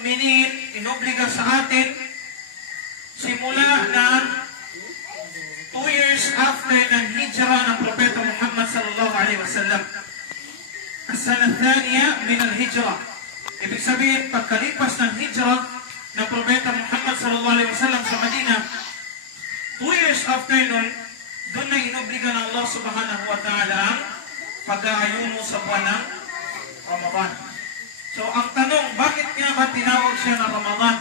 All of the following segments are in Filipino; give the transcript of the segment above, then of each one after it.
mu'minin, inobliga sa atin, simula na 2 years after ng hijra ng Propeta Muhammad sallallahu alaihi wasallam. As-sana thaniya min al-hijra. Ibig sabihin, pagkalipas ng hijra ng Propeta Muhammad sallallahu alaihi wasallam sa Madina, 2 years after nun, doon na inobliga ng Allah subhanahu wa ta'ala ang pag-aayuno sa buwan ng Ramadan. So, ang tanong, bakit nga ba tinawag siya na Ramadan?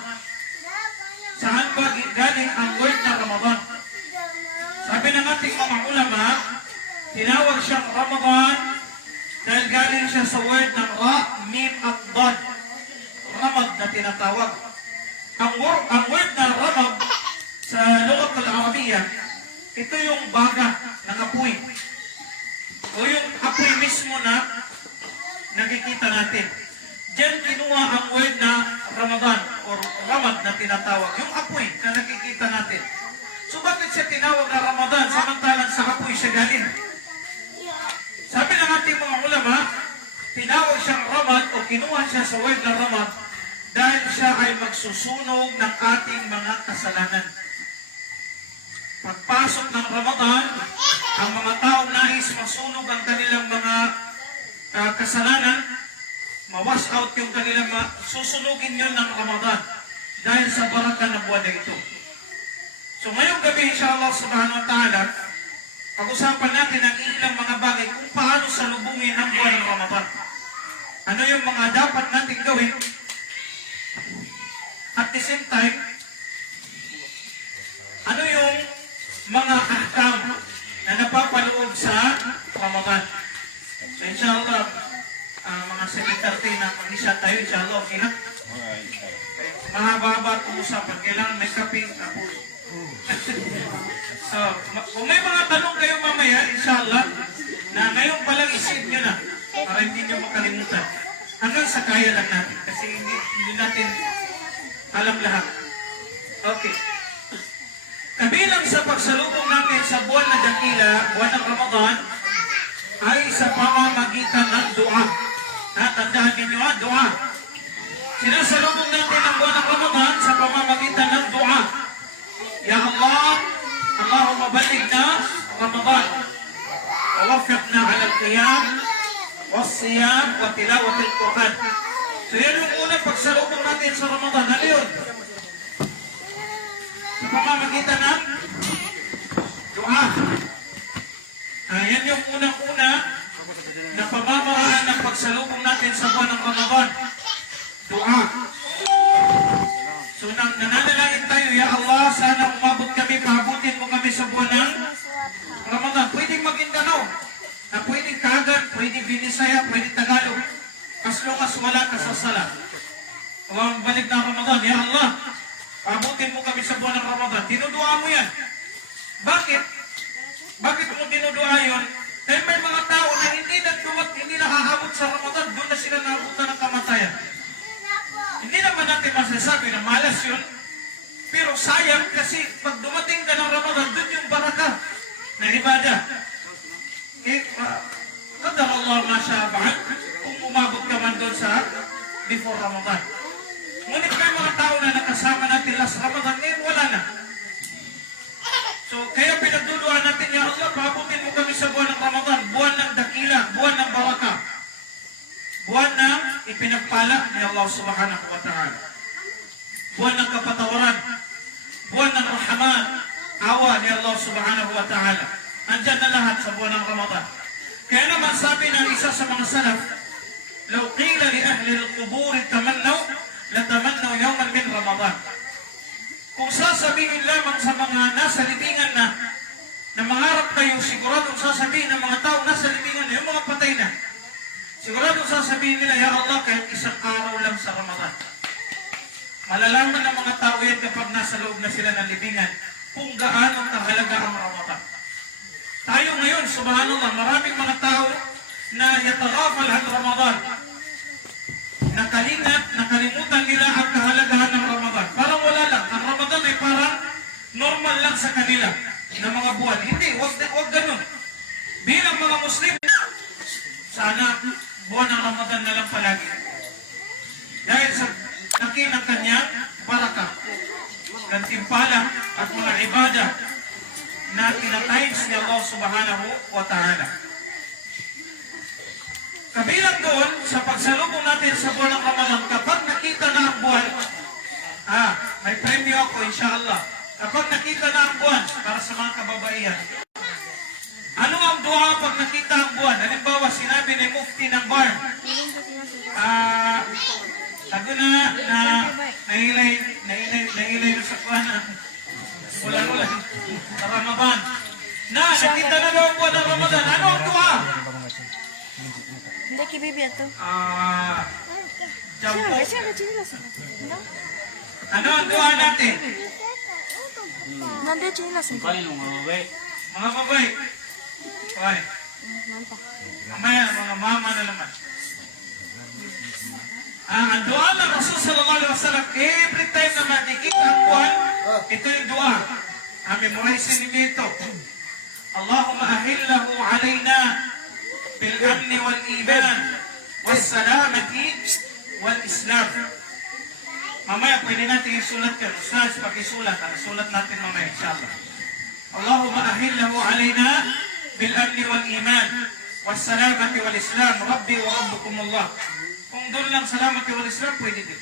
Saan ba galing ang word na Ramadan? Sabi ng ating mga ulama, tinawag siyang Ramadan dahil galing siya sa word ng Ra, Mim at Dad. Ramad na tinatawag. Ang word na Ramad sa lugat al-Arabiya, ito yung baga ng apoy. O yung apoy mismo na nakikita natin. Diyan kinuha ang word na Ramadan or Ramad na tinatawag. Yung apoy na nakikita natin. So bakit siya tinawag na Ramadan samantalang sa apoy siya galing? Sabi ng ating mga ulama, tinawag siyang Ramad o kinuha siya sa word na Ramad dahil siya ay magsusunog ng ating mga kasalanan. Pagpasok ng Ramadan, ang mga taong nais masunog ang kanilang mga kasalanan, ma-wash out yung kanilang susunugin yun ng Ramadan dahil sa baraka ng buwan na ito. So ngayong gabi, insyaAllah subhanahu wa ta'ala, pag-usapan natin ang ilang mga bagay kung paano salubungin ang buwan ng Ramadan. Ano yung mga dapat natin gawin? At the same time, ano yung mga ahkam na napapaloob sa Ramadan? So insyaAllah, mga 7:30 na mag-isa tayo, insyaAllah, okay lang? Mahaba-haba itong usapan, kailangan may kaping tapos. So, kung may mga tanong kayo mamaya, insyaAllah, na ngayon palang isip nyo na, para hindi nyo makalimutan. Hanggang sa kaya lang natin, kasi hindi natin alam lahat. Okay. Kabilang sa pagsalubong natin sa buwan na dakila, buwan ng Ramadan, ay sa pamamagitan ng dua. Tandaan ninyo dua. Sinasalubong natin ang buwan ng Ramadan sa pamamagitan ng dua. Ya Allah, Allahumma baligna Ramadan. Wawafiqna ala al-qiyam, was-siyam, wa tilawat al-Quran. So yan yung unang pagsalubong natin sa Ramadan. Ano yun? Sa pamamagitan ng dua. Yan yung unang-una na pamamaraan ng pagsalubong natin sa buwan ng Ramadan. Dua. So nananalangin tayo, Ya Allah, sana umabot kami, pahabutin mo kami sa buwan ng Ramadan. Pwedeng Maguindanao, na pwedeng Kagan, pwedeng Binisaya, pwedeng Tagalog. As long as wala ka sa sala. Ang balik na Ramadan, Ya Allah, pahabutin mo kami sa buwan ng Ramadan. Dinudua mo yan. Bakit? Bakit mo dinudua yun? Dahil may mga tao na hindi nakahabot sa Ramadan, doon na sila naabutan ng kamatayan. Hindi naman natin masasabi na malas yun, pero sayang kasi pag dumating ka ng Ramadan, doon yung baraka na ibadah. Qadar Allah masyabaan kung umabot ka man doon sa before Ramadan. Ngunit may mga tao na nakasama natin last Ramadan, ngayon wala na. So, kaya pinagduduan natin, Ya Allah, pahabutin mo kami sa buwan ng Ramadan, buwan ng dakila, buwan ng baraka, buwan ng ipinagpala ni Allah subhanahu wa ta'ala, buwan ng kapatawaran, buwan ng rahman, awa ni Allah subhanahu wa ta'ala. Andyan na lahat sa buwan ng Ramadan. Kaya naman sabi ng isa sa mga salaf, "Law qila li ahli al-qubur tamannaw, latamannaw yawman min Ramadan." Kung sasabihin lamang sa mga nasa libingan na mangarap kayo, siguradong sasabihin ng mga tao nasa libingan na, yung mga patay na, siguradong sasabihin nila, Ya Allah, kahit isang araw lang sa Ramadan. Malalaman ng mga tao yan kapag nasa loob na sila ng libingan kung gaano kahalaga ang Ramadan. Tayo ngayon, subhanallah, maraming mga tao na yataghafal ang Ramadan. Nakalimutan nila ang kahalagahan ng Ramadan. Parang wala lang. Ang Ramadan ay parang normal lang sa kanila na mga buwan. Hindi, wag ganun. Bilang mga Muslim, sana buwan ng Ramadan na lang palagi. Dahil sa laki ng gantimpala at mga ibadah na tinatimes ni Allah subhanahu wa ta'ala. Kabilang doon, sa pagsalubong natin sa buwan ng Ramadan, kapag nakita na ang buwan, may premyo ako, inshallah. Kapag nakita na ang buwan, para sa mga kababaihan, ano ang dua pag nakita ang buwan? Halimbawa, sinabi ni Mufti ng Bar, sabi na nahilay na sa buwan, ulan-ulan, sa Ramadan. Nakita na daw ang buwan ng Ramadan. Ano ang dua? Hindi, kibibi ito. Jampo. Ano? Ano ang dua natin? Nandiyan chilas. Mga babay. Okay. Mamaya, mga mama na naman. Ang dua ng Rasul sallallahu alaihi wasallam, every time na makikita ang buwan, ito yung dua. Memorize ninyo ito. Allahumma ahillahu alayna bil-amni wal-iman was-salamati wal-islam. Mamaya, pwede natin isulat yun. Ustaz, pakisulat. Sulat natin mamaya, inshallah. Allahumma ahillahu alayna bil-amni wal-iman was-salamati wal-islam. Rabbi wa rabbukumullah. Kung doon lang salamati wal-islam, pwede din.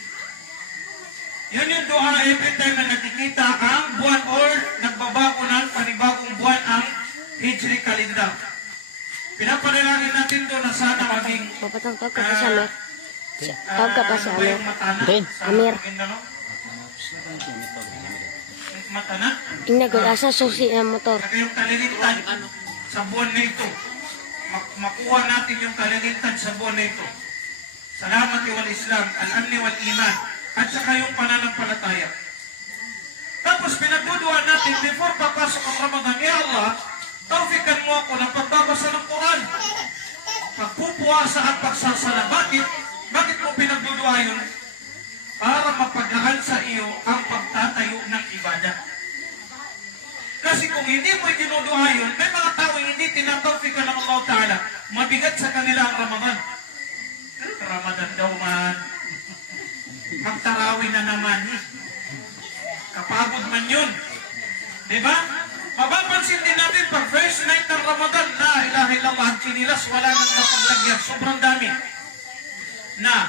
Yun yung dua every time na nakikita ang buwan or nagbabago ng panibagong buwan ang Hijri calendar. Pinapanalangin natin doon na sana maging Papatangkap ka pa sa Amir. Tawag ka pa sa Amir. Amir. Matana. Inagod asa susi ng motor. Saka yung kalilitan sa buwan na ito. Makuha natin yung kalilitan sa buwan na ito. Salamat wal Islam, al-amni wal iman, at saka yung pananampalataya. Tapos pinagduduan natin before papasok ang Ramadan, Ya Allah, tawfikan mo ako ng pagbabasa ng Quran. Pagpupuwasa at pagsasala. Bakit mo pinagdudua yun? Para mapagaan sa iyo ang pagtatayo ng ibadah. Kasi kung hindi mo itinudua yun, may mga tao hindi tinatawfikan ng Allah Ta'ala. Mabigat sa kanila ang Ramadan. Ramadan daw man. Magtarawin na naman. Kapagod man yun. Diba? Mapapansin din natin pag first night ng Ramadan, la ilaha illallah, ang chinilas, wala nang napaglagyan. Sobrang dami.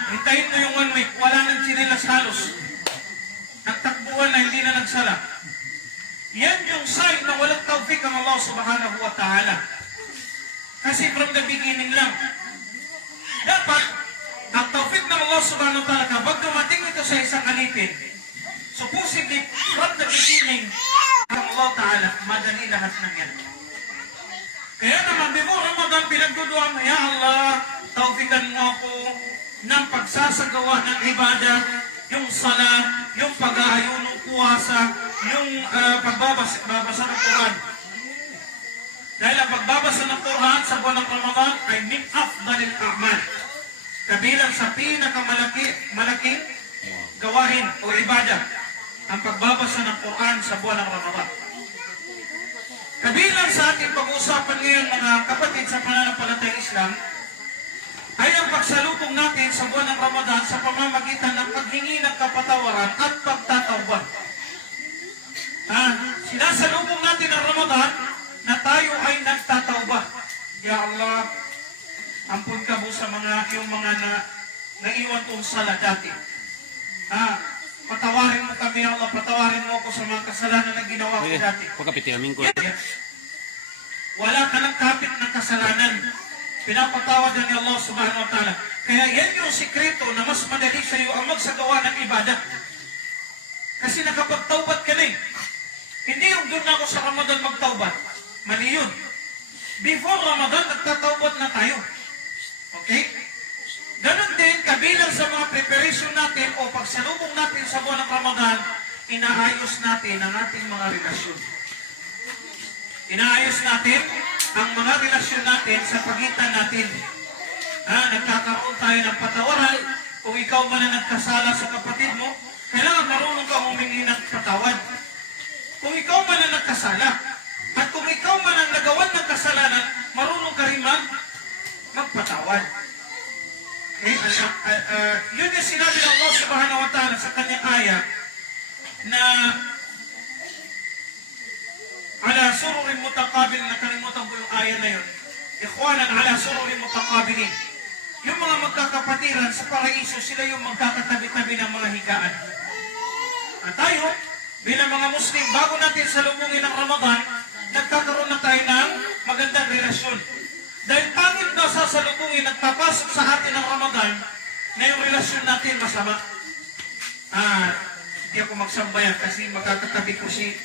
Hintayin mo yung 1 week, wala nang chinilas halos. Nagtakbuhan na, hindi na nagsala. Yan yung sign na walang tawfik ang Allah subhanahu wa ta'ala. Kasi from the beginning lang. Dapat, ang tawfik ng Allah subhanahu wa ta'ala, kapag dumating ito sa isang alipin, supposedly, from the beginning, ang Allah Ta'ala, madali lahat ng yan. Kaya naman, before Ramadan, pinagduduan mo, Ya Allah, tawfikan mo ako ng pagsasagawa ng ibadah, yung sala, yung pag-aayon ng puwasa, yung pagbabasa ng Quran. Dahil ang pagbabasa ng Quran sa buwan ng Ramadan ay min afdalil a'mal. Kabilang sa pinakamalaking gawain o ibadah, ang pagbabasa ng Quran sa buwan ng Ramadan. Kabilang sa ating pag-uusapan ngayon, mga kapatid sa pananampalatayang Islam, ay ang pagsalubong natin sa buwan ng Ramadan sa pamamagitan ng paghingi ng kapatawaran at pagtatawbah. Sinasalubong natin ang Ramadan na tayo ay nagtatawbah. Ya Allah, ampun ka po sa yung mga naiwan kong sala dati. Patawarin mo kami, Ya Allah, patawarin mo ako sa mga kasalanan na ginawa ko dati. Wala ka ng kapit ng kasalanan. Pinapatawad ni Allah subhanahu wa ta'ala. Kaya yan yung sikreto na mas madali sa iyo ang magsagawa ng ibadah. Kasi nakapagtawbad ka na eh. Hindi yung doon na ako sa Ramadan magtawbad. Mali yun. Before Ramadan, nagtatawbad na tayo. Okay? Ganon din, kabilang sa mga preparation natin o pagsalubong natin sa buwan ng Ramadan, inaayos natin ang ating mga relasyon. Inaayos natin ang mga relasyon natin sa pagitan natin. Nagkakaroon tayo ng patawaran. Kung ikaw man ang nagkasala sa kapatid mo, kailangan marunong ka humingi ng patawad. Kung ikaw man ang nagkasala, at kung ikaw man ang nagawan ng kasalanan, marunong ka rin magpatawad. Yun yung sinabi ng Allah subhanahu wa ta'ala sa kanyang ayat na ala sururin mutaqabil, nakalimutan ko yung aya na yun. Ikhwanan ala sururin mutaqabilin. Yung mga magkakapatiran sa paraiso, sila yung magkakatabi-tabi ng mga higaan. At tayo, bilang mga Muslim, bago natin salubungin ang Ramadan, nagkakaroon na tayo ng magandang relasyon. Dahil pangit na sasalubungin, nagpapasok sa atin ang Ramadan, na yung relasyon natin masama. Hindi ako magsambayan kasi magkakatabi ko si...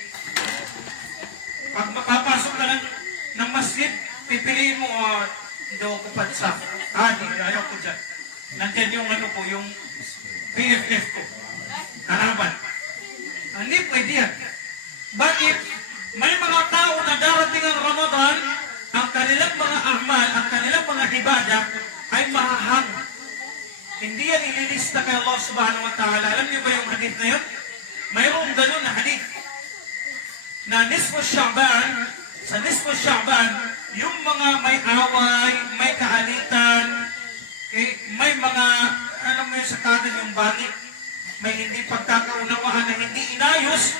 Pag mapapasok ka ng masjid, pipiliin mo, hindi ako patsa. Ayaw ko dyan. Nandiyan yung ano ko, yung BFF ko. Karaban. Hindi pwede yan. Bakit? May mga tao na darating ang Ramadan, ang kanilang mga amal, ang kanilang mga ibadah ay mahahang. Hindi yan ililista kay Allah subhanahu wa ta'ala. Alam niyo ba yung hadith na yun? Mayroong ganun na hadith. Na nisfu Sha'ban, sa nisfu Sha'ban, yung mga may away, may kaalitan, may mga, alam mo yung sakadan yung bangit, may hindi pagkakaunawaan na hindi inayos,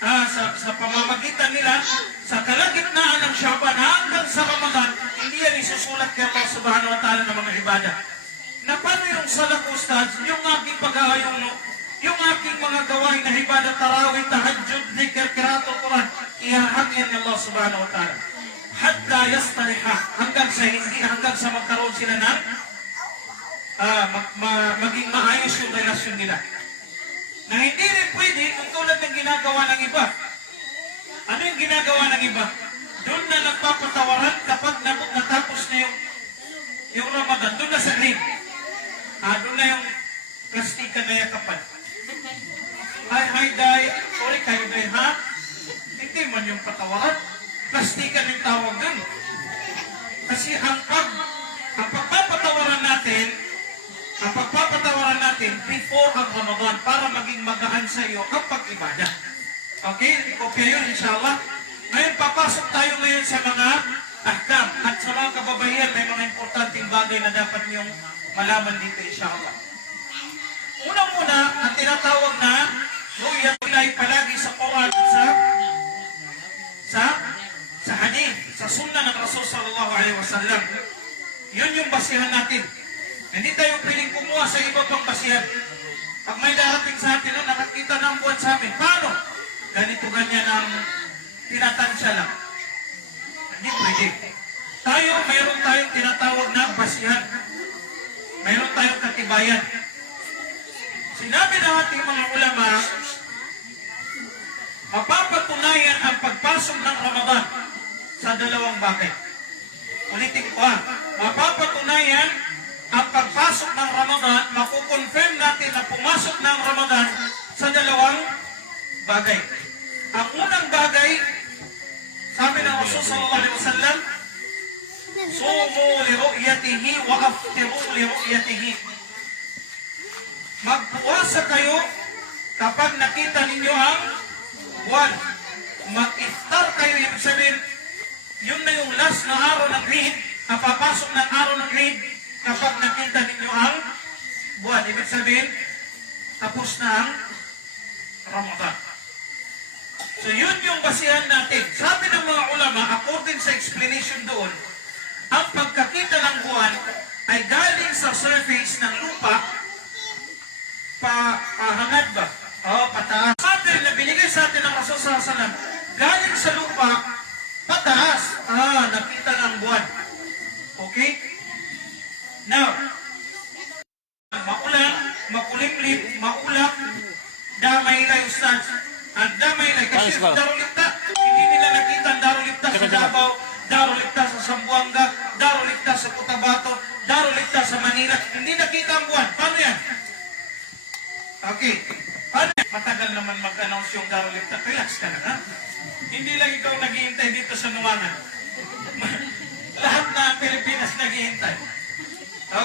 sa pamamagitan nila, sa kalagitnaan ng Sha'ban hanggang sa Ramadan, hindi yan isusulat kay Allah subhanahu wa ta'ala ng mga ibadah. Na paano yung salak ustad, yung aking pag-aayuno, yung aking mga gawain na ibadah, tarawih, tahajjud, dhikr, qiraatul Quran, ihahangin ni Allah subhanahu wa ta'ala. Hatta yastaliha, hanggang sa magkaroon sila ng maging maayos yung relasyon nila. Na hindi rin pwede kung tulad ng ginagawa ng iba. Ano yung ginagawa ng iba? Doon na nagpapatawaran kapag natapos na yung Ramadan, doon na sa Eid. Doon na yung plastika na yakapan. Hi, Day. Sorry kayo, Day, ha? Hindi man yung patawaran. Plastikan yung tawag dun. Kasi ang pagpapatawaran natin before ang Ramadan para maging magaan sa iyo ang pag-ibadah. Okay? Okay yun, inshallah. Ngayon, papasok tayo ngayon sa mga ahkam. At sa mga kababayan, may mga importanteng bagay na dapat niyong malaman dito, inshallah. Unang-una, ang tinatawag na ru'yat ay palagi sa Quran sa hadith, sa sunnah ng Rasul sallallahu alaihi wasallam. Yun yung basihan natin. Hindi tayo pwedeng kumuha sa iba pang basihan. Pag may darating sa atin, nakakita ng buwan sa amin, paano? Ganito ganyan ang tinatansya lang. Hindi pwede. Mayroon tayong tinatawag na basihan. Mayroon tayong katibayan. Sinabi ng ating mga ulama, mapapatunayan ang pagpasok ng Ramadan sa dalawang bagay. Ulitin ko mapapatunayan ang pagpasok ng Ramadan, makukonfirm natin na pumasok ng Ramadan sa dalawang bagay. Ang unang bagay, sabi ng Rasul sallallahu alaihi wasallam, sumu li ru'yatihi wa aftiru li ru'yatihi. Magpuasa kayo kapag nakita ninyo ang buwan. Mag-iftar kayo, ibig sabihin, yun na yung last na araw ng Eid, ang papasok ng araw ng Eid, kapag nakita ninyo ang buwan. Ibig sabihin, tapos na ang Ramadan. So yun yung basihan natin. Sabi ng mga ulama, according sa explanation doon, ang pagkakita ng buwan ay galing sa surface ng lupa, pahangad ba? Pataas. Sabi na binigay sa atin ng Rasul sallallahu alaihi wasallam, galing sa lupa, pataas. Nakita ng buwan. Okay? Now, maulang, makulimlim, maulap, damay-lay ustad. Ang damay-lay, kasi darulipta, hindi nila nakita ang darulipta sa Davao, darulipta sa Zamboanga, darulipta sa Cotabato, darulipta sa Manila. Hindi nakita ang buwan. Paano yan? Okay. Matagal naman mag-announce yung darulipta. Relax ka na, ha? Hindi lang ikaw naghihintay dito sa Nuwangan. Lahat na ang Pilipinas naghihintay.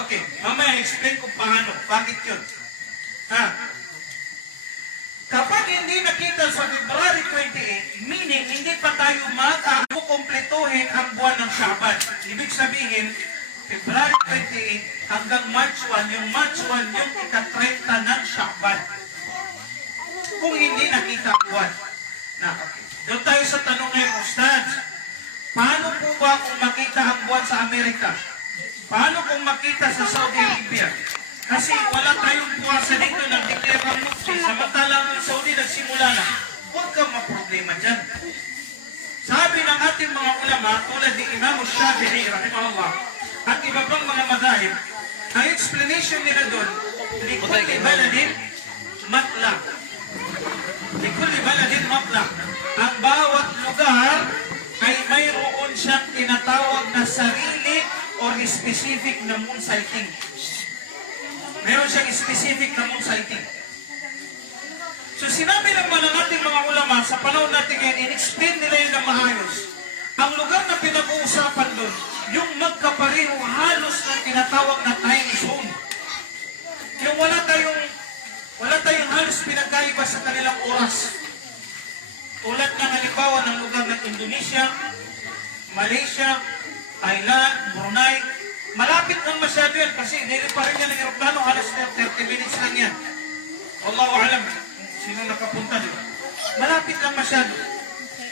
Okay. Mamaya explain kung paano. Bakit yun? Kapag hindi nakita sa February 28, meaning hindi pa tayo kukumpletuhin ang buwan ng Sha'ban. Ibig sabihin, February 28 hanggang March 1, yung March 1 yung ika-30 ng Sha'ban. Kung hindi nakita ang buwan. Okay. Doon tayo sa tanong ngayon, Ustad, paano po ba kung makita ang buwan sa Amerika? Paano kung makita sa Saudi Arabia? Kasi wala tayong puwasa dito ng declare ang mufti. Samantalang ang Saudi nagsimula na. Huwag kang maproblema dyan. Sabi ng ating mga ulama, tulad ni Imam Shafi'i, rahimahullah, at iba pang mga madahib, ang explanation nila doon, likulli baladin matla. Likulli baladin matla. Ang bawat lugar ay mayroon siyang tinatawag na sarili or specific na moon sighting. Meron siyang specific na moon sighting. So sinabi naman ng ating mga ulama sa panahon natin ngayon, in-explain nila yun na maayos. Ang lugar na pinag-uusapan doon, yung magkapareho halos na tinatawag na time zone. Yung wala tayong halos pinagkaiba sa kanilang oras. Tulad ng halimbawa ng lugar ng Indonesia, Malaysia, Thailand, Brunei, malapit lang masyado yan kasi niliparin niya ng aeroplano, halos 30 minutes lang yan. Allahu alam, sino nakapunta doon. Malapit lang masyado.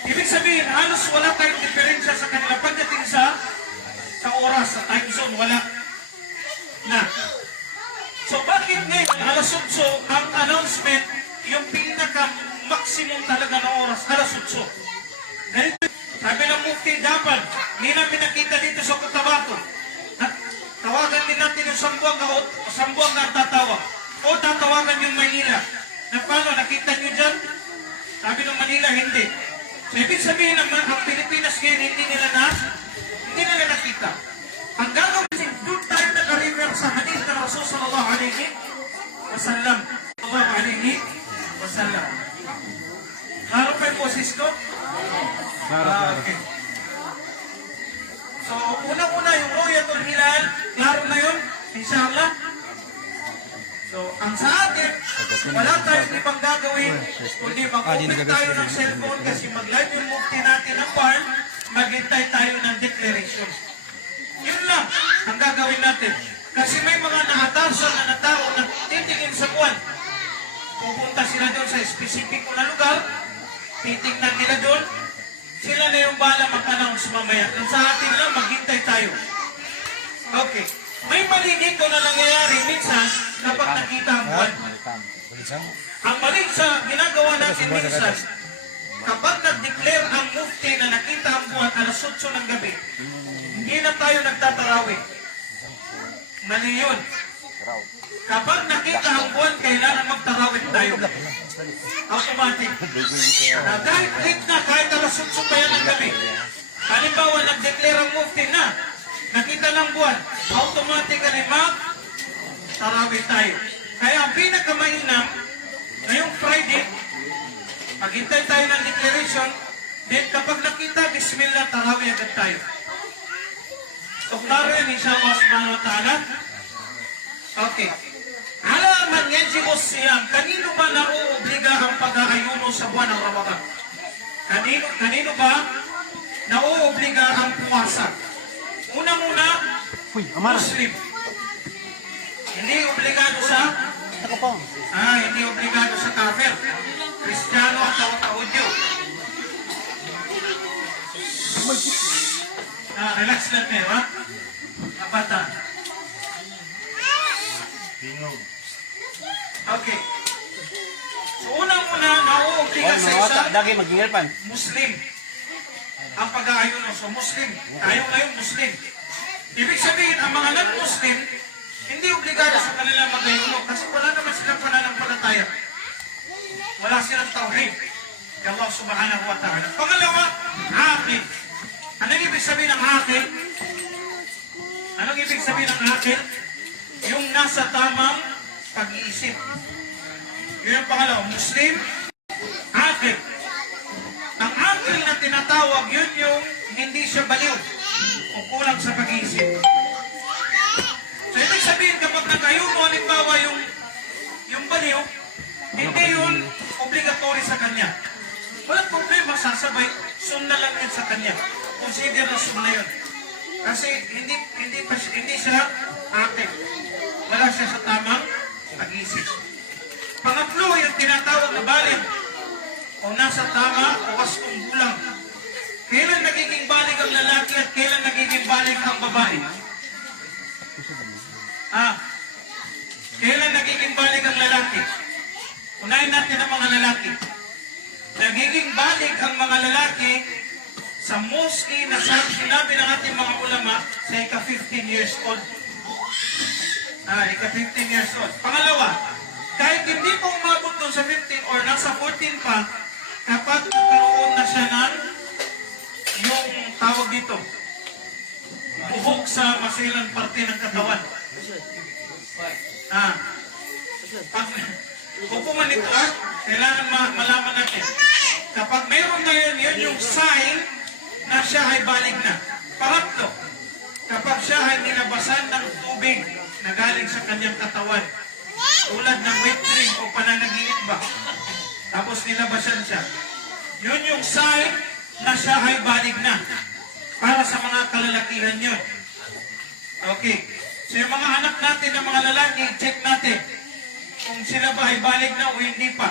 Ibig sabihin, halos wala tayong diferensya sa kanila pagdating sa oras, sa time zone, wala na. So bakit ngayon, alas 8, ang announcement, yung pinaka-maximum talaga na oras, alas 8. Ganito, sabi ng mufti, dapat, hindi namin nakita dito sa Cotabato. Tawagan din natin yung Sambuang na tatawag. O tatawagan yung Manila. Na paano, nakita nyo dyan? Sabi ng Manila, hindi. So ibig sabihin ang Pilipinas ngayon, hindi nila nakita. Ang gagawin, doon tayo naka-refer sa hadith ng Rasul sallallahu alaihi wasallam. Sallallahu alaihi wasallam. Klaro pa yung boses ko? Okay. So, unang-una yung Ru'yatul Hilal, klaro na yun, inshallah. So, ang sa atin, wala tayong ibang gagawin, kundi mag-open tayo ng cellphone kasi mag-live yung mufti natin ng farm, maghintay tayo ng declaration. Yun lang ang gagawin natin. Kasi may mga naatasan na tao na titingin sa buwan. Pupunta sila doon sa specific na lugar, titingnan nila doon, sila na yung bahala mag-announce mamaya. At sa atin lang, maghintay tayo. Okay. May mali dito na nangyayari minsan kapag nakita ang buwan. Ang mali sa ginagawa natin minsan, kapag nag-declare ang mufti na nakita ang buwan alas 8 ng gabi, hindi na tayo nagtatarawih. Mali yun. Kapag nakita ang buwan, kailangan magtarawih tayo. Automatic. Kahit late na, kahit alas 8 pa yan ng gabi. Halimbawa, nag-declare ang mufti na, nakita ng buwan, automatically mag-tarawih tayo. Kaya ang pinakamainam, ngayong Friday, maghintay tayo ng declaration, then kapag nakita, bismillah, tarawih agad tayo. So, klaro yan, inshallah subhanahu wa ta'ala. Okay. Alaman yajibu siyam. Kanino ba nauobliga ang pag-aayuno sa buwan ng Ramadan? Kanino ba nauobliga ang puwasa? Unang-una, Muslim. Hindi obligado sa hindi obligado sa kafir. Kristiyano at Hudyo. Relax lang kayo, ha? Kabata. Okay. So, unang-una, nauobliga sa isa, Muslim. Ang pag-aayuno. So, Muslim. Tayo ngayon, Muslim. Ibig sabihin, ang mga non-Muslim, hindi obligado sa kanila mag-ayuno kasi wala naman silang pananampalataya. Wala silang tawhid. Kaya Allah subhanahu wa ta'ala. Pangalawa, aqil. Anong ibig sabihin ng aqil? Anong ibig sabihin ng aqil? Yung nasa tamang pag-iisip. Yun yung pangalawa, Muslim, aqil. Ang aqil na tinatawag, yun yung hindi siya baliw o kulang sa pag-iisip. So, ibig sabihin, kapag nag-ayuno, halimbawa yung baliw, hindi yun obligatory sa kanya. Walang problema, sasabay, sunna lang yun sa kanya. Consider na sunna yun. Kasi hindi siya aqil. Wala siya sa tamang pag-iisip. Pangatlo, yung tinatawag na baligh o nasa tama o wastong gulang. Kailan nagiging balig ang lalaki at kailan nagiging balig ang babae? Kailan nagiging balig ang lalaki? Unahin natin ang mga lalaki. Nagiging balig ang mga lalaki sa mostly na sinabi ng ating mga ulama sa ika-15 years old. Ika-15 years old. Pangalawa, kahit hindi pa umabot doon sa 15 or nasa 14 pa, kapag nagkaroon na siya ng yung tawag dito, buhok sa masilang parte ng katawan. Kung pumanito kailangan malaman natin. Kapag mayroon na yun yung sign na siya ay balig na. Pangatlo, kapag siya ay nilabasan ng tubig na galing sa kanyang katawan, tulad ng wet dream o pananaginip ba, tapos nilabasan siya, yun yung sign na siya ay balig na. Para sa mga kalalakihan yun. Okay. So yung mga anak natin ng mga lalaki, check natin kung sila ba ay balig na o hindi pa.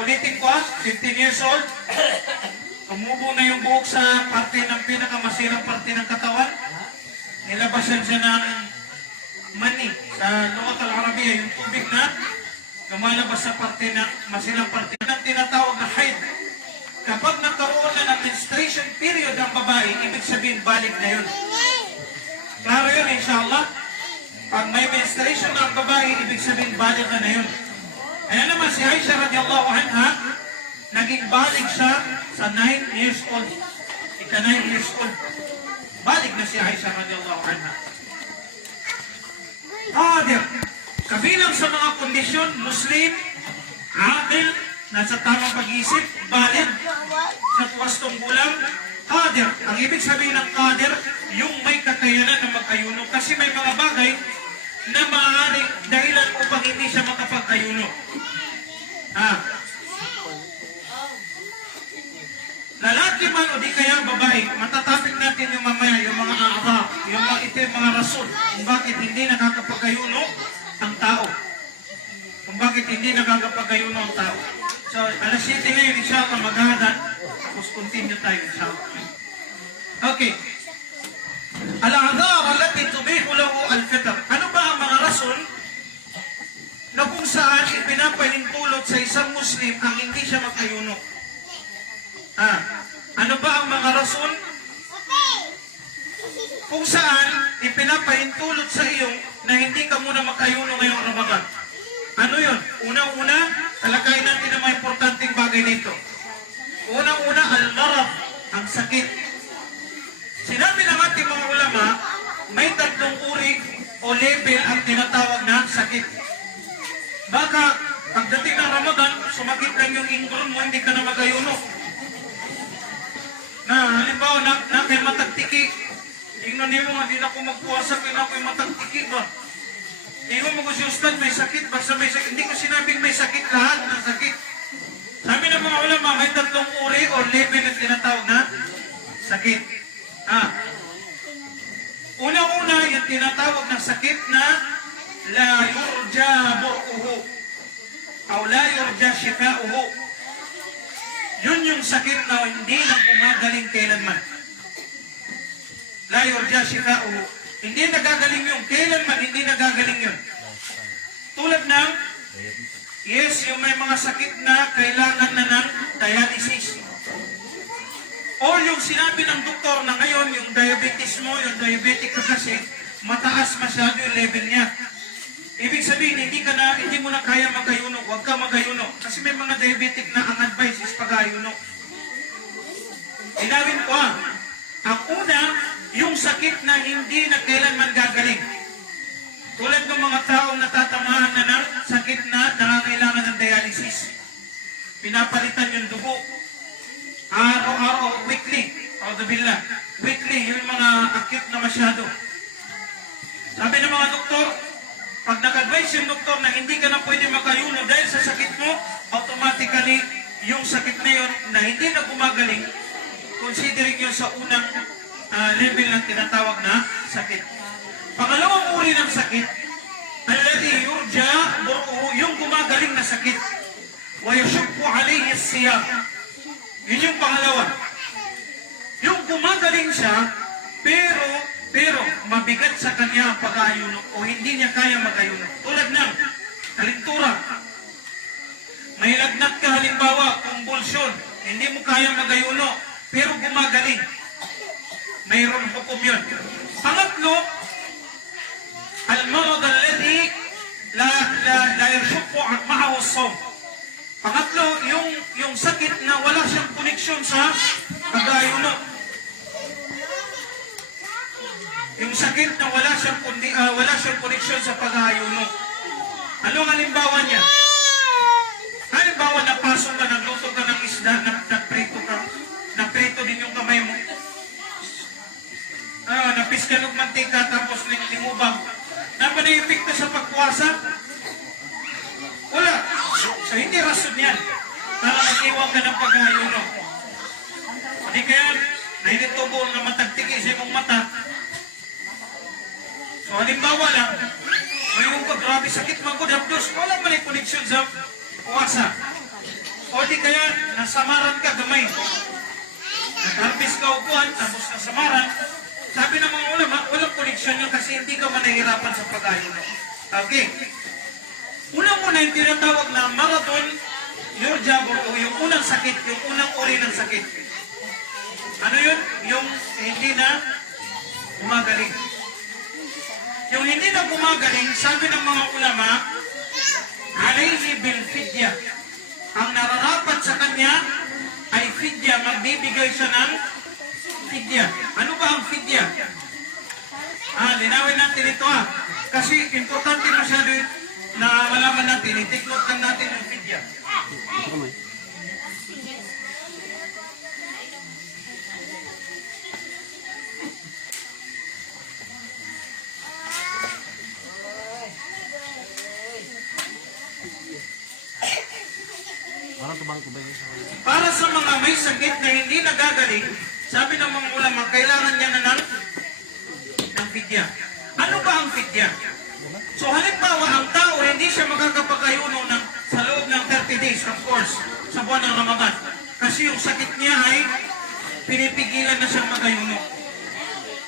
Ulitin ko 15 years old, umubo na yung buhok sa parte ng pinakamasirang parte ng katawan, nilabasan siya ng mani sa Lugat al-Arabiya, yung tubig na lumalabas sa parte ng masirang parte ng tinatawag na haid. Kapag nagkaroon na ng menstruation period ang babae, ibig sabihin balig na yun. Klaro yun, inshallah. Pag may menstruation na ang babae, ibig sabihin balig na yun. Ayan naman si Aisha radiyallahu anha, naging balig siya sa 9 years old. Ika 9 years old. Balig na si Aisha radiyallahu anha. Qadir. Kabilang sa mga kondisyon, Muslim, aqil, nasa tamang pag-iisip, balig, sa wastong gulang, qadir. Ang ibig sabihin ng qadir, yung may kakayanan na mag-ayuno. Kasi may mga bagay na maaaring dahilan upang hindi siya makapag-ayuno. Lalaki man o di kaya babae, matatapik natin yung mamaya, yung mga aara, ito yung mga rason, kung bakit hindi nakakapag-ayuno ang tao. Kung bakit hindi nakakapag-ayuno ang tao. So, alas 7 ngayon, inshallah, maghahadan. Tapos continue tayo, inshallah. Okay. Al-a'dhar allati tubihu lahu al-fitr. Ano ba ang mga rason na kung saan ipinapahintulot sa isang Muslim ang hindi siya mag-ayuno? Ano ba ang mga rason kung saan ipinapahintulot sa iyo na hindi ka muna mag-ayuno ngayong Ramadan? Ano yun? Unang-una, talakayin natin ang mga importanteng bagay nito. Unang-una, al-marad, ang sakit. Sinabi ng ating mga ulama, may 3 uri o level ang tinatawag na sakit. Baka, pagdating ng Ramadan, sumakit lang yung ingrown mo, hindi ka na mag-ayuno. Halimbawa, na kay matagtiki. Tingnan niyo nga, hindi na ako magpuwasa, kaya na ako'y matagtiki ba? Tingnan mo ko si Ustad, may sakit, basta may sakit. Hindi ko sinabing may sakit, lahat ng sakit. Sabi ng mga ulama, may 3 uri o level na tinatawag na sakit. Una-una, yung tinatawag na sakit na la yurja bur'uhu o la yurja shifa'uhu. Yun yung sakit na hindi na gumagaling kailanman. La yurja shifa'uhu. Hindi nagagaling yun. Kailanman hindi nagagaling yun. Tulad ng, yes, yung may mga sakit na kailangan na ng dialysis. O yung sinabi ng doktor na ngayon, yung diabetes mo, yung diabetic ka kasi, mataas masyado yung level niya. Ibig sabihin, hindi mo na kaya mag-ayuno, huwag ka mag-ayuno. Kasi may mga diabetic na ang advice is pag-ayuno. Inawin ko ang una, yung sakit na hindi na kailanman gagaling. Tulad ng mga taong natatamaan na ng sakit na nangangailangan ng dialysis. Pinapalitan yung dugo. Araw-araw, weekly. Audubillah. Weekly, yung mga acute na masyado. Sabi ng mga doktor, pag nag-advise yung doktor na hindi ka na pwede makayuno dahil sa sakit mo, automatically, yung sakit na yun na hindi na gumagaling, considering yun sa unang level ng tinatawag na sakit. Pangalawang uri ng sakit, alladhi yurja bur'uhu, yung gumagaling na sakit. Wa yashukku alayhi as-siyam. Yun yung pangalawa. gumagaling siya, pero mabigat sa kanya ang pag-ayuno o hindi niya kaya mag-ayuno. Tulad ng kalintura. May lagnat ka halimbawa, kumbulsyon, hindi mo kaya mag-ayuno, pero gumagaling. Mayroon hukom yun. Pangatlo, al-marad alladhi la yashukku ma'ahu as-sawm. Pangatlo, yung sakit na wala siyang koneksyon sa pag-ayuno. Yung sakit na wala siyang koneksyon sa pag-ayuno. Ano ang halimbawa niya? Halimbawa, napasok ka, nagluto ka ng isda, nagprito ka, naprito din yung kamay mo. Napis ka ng mantika, tapos limubang. Na ba na-epekto sa pagpuwasa? Wala. So, hindi rason yan. Para mag-iwan ka ng pag-ayuno. Hindi kaya, nainitubo na matagtiki sa imong mata. So, halimbawa lang, mayroon ka, grabe sakit magod, hapdos, wala man yung koneksyon sa puwasa. O di kaya, nasamaran ka gamay. Nag-harvest ka upuan, tapos nasamaran. Sabi ng mga ulama, walang koneksyon yun kasi hindi ka manahirapan sa pag-ayuno. Okay. Unang-una yung tinatawag na marathon yurjabur o yung unang sakit, yung unang uri ng sakit. Ano yun? Yung hindi na gumagaling. Yung hindi na gumagaling, sabi ng mga ulama, alayhi bil fidya. Ang nararapat sa kanya ay fidya, magbibigay siya ng fidya. Ano ba ang fidya? Linawin natin ito kasi importante masyado na malaman natin, itiknot lang natin yung fidya. Para sa mga may sakit na hindi nagagaling, sabi ng mga ulama, kailangan niya na ng fidya. Ano ba ang fidya? So halimbawa, ang tao hindi siya makakapag-ayuno sa loob ng 30 days, of course, sa buwan ng Ramadan. Kasi yung sakit niya ay pinipigilan na siyang mag-ayuno.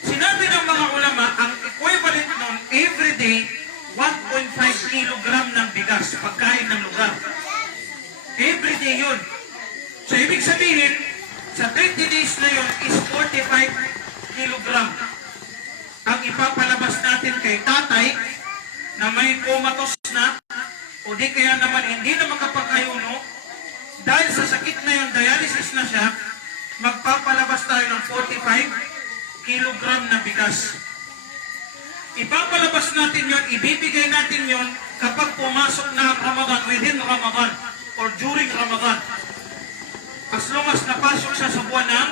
Sinabi ng mga ulama, ang equivalent nun, everyday, 1.5 kilogram ng bigas, pagkain ng lugar. Everyday yun. So ibig sabihin, sa 20 days na yun is 45 kilogram. Ang ipapalabas natin kay tatay na may comatose na o di kaya naman hindi na makapag-ayuno dahil sa sakit na yun, dialysis na siya, magpapalabas tayo ng 45 kilogram na bigas. Ipapalabas natin yun, ibibigay natin yun kapag pumasok na ang Ramadan, within Ramadan or during Ramadan. As long as napasok siya sa buwan ng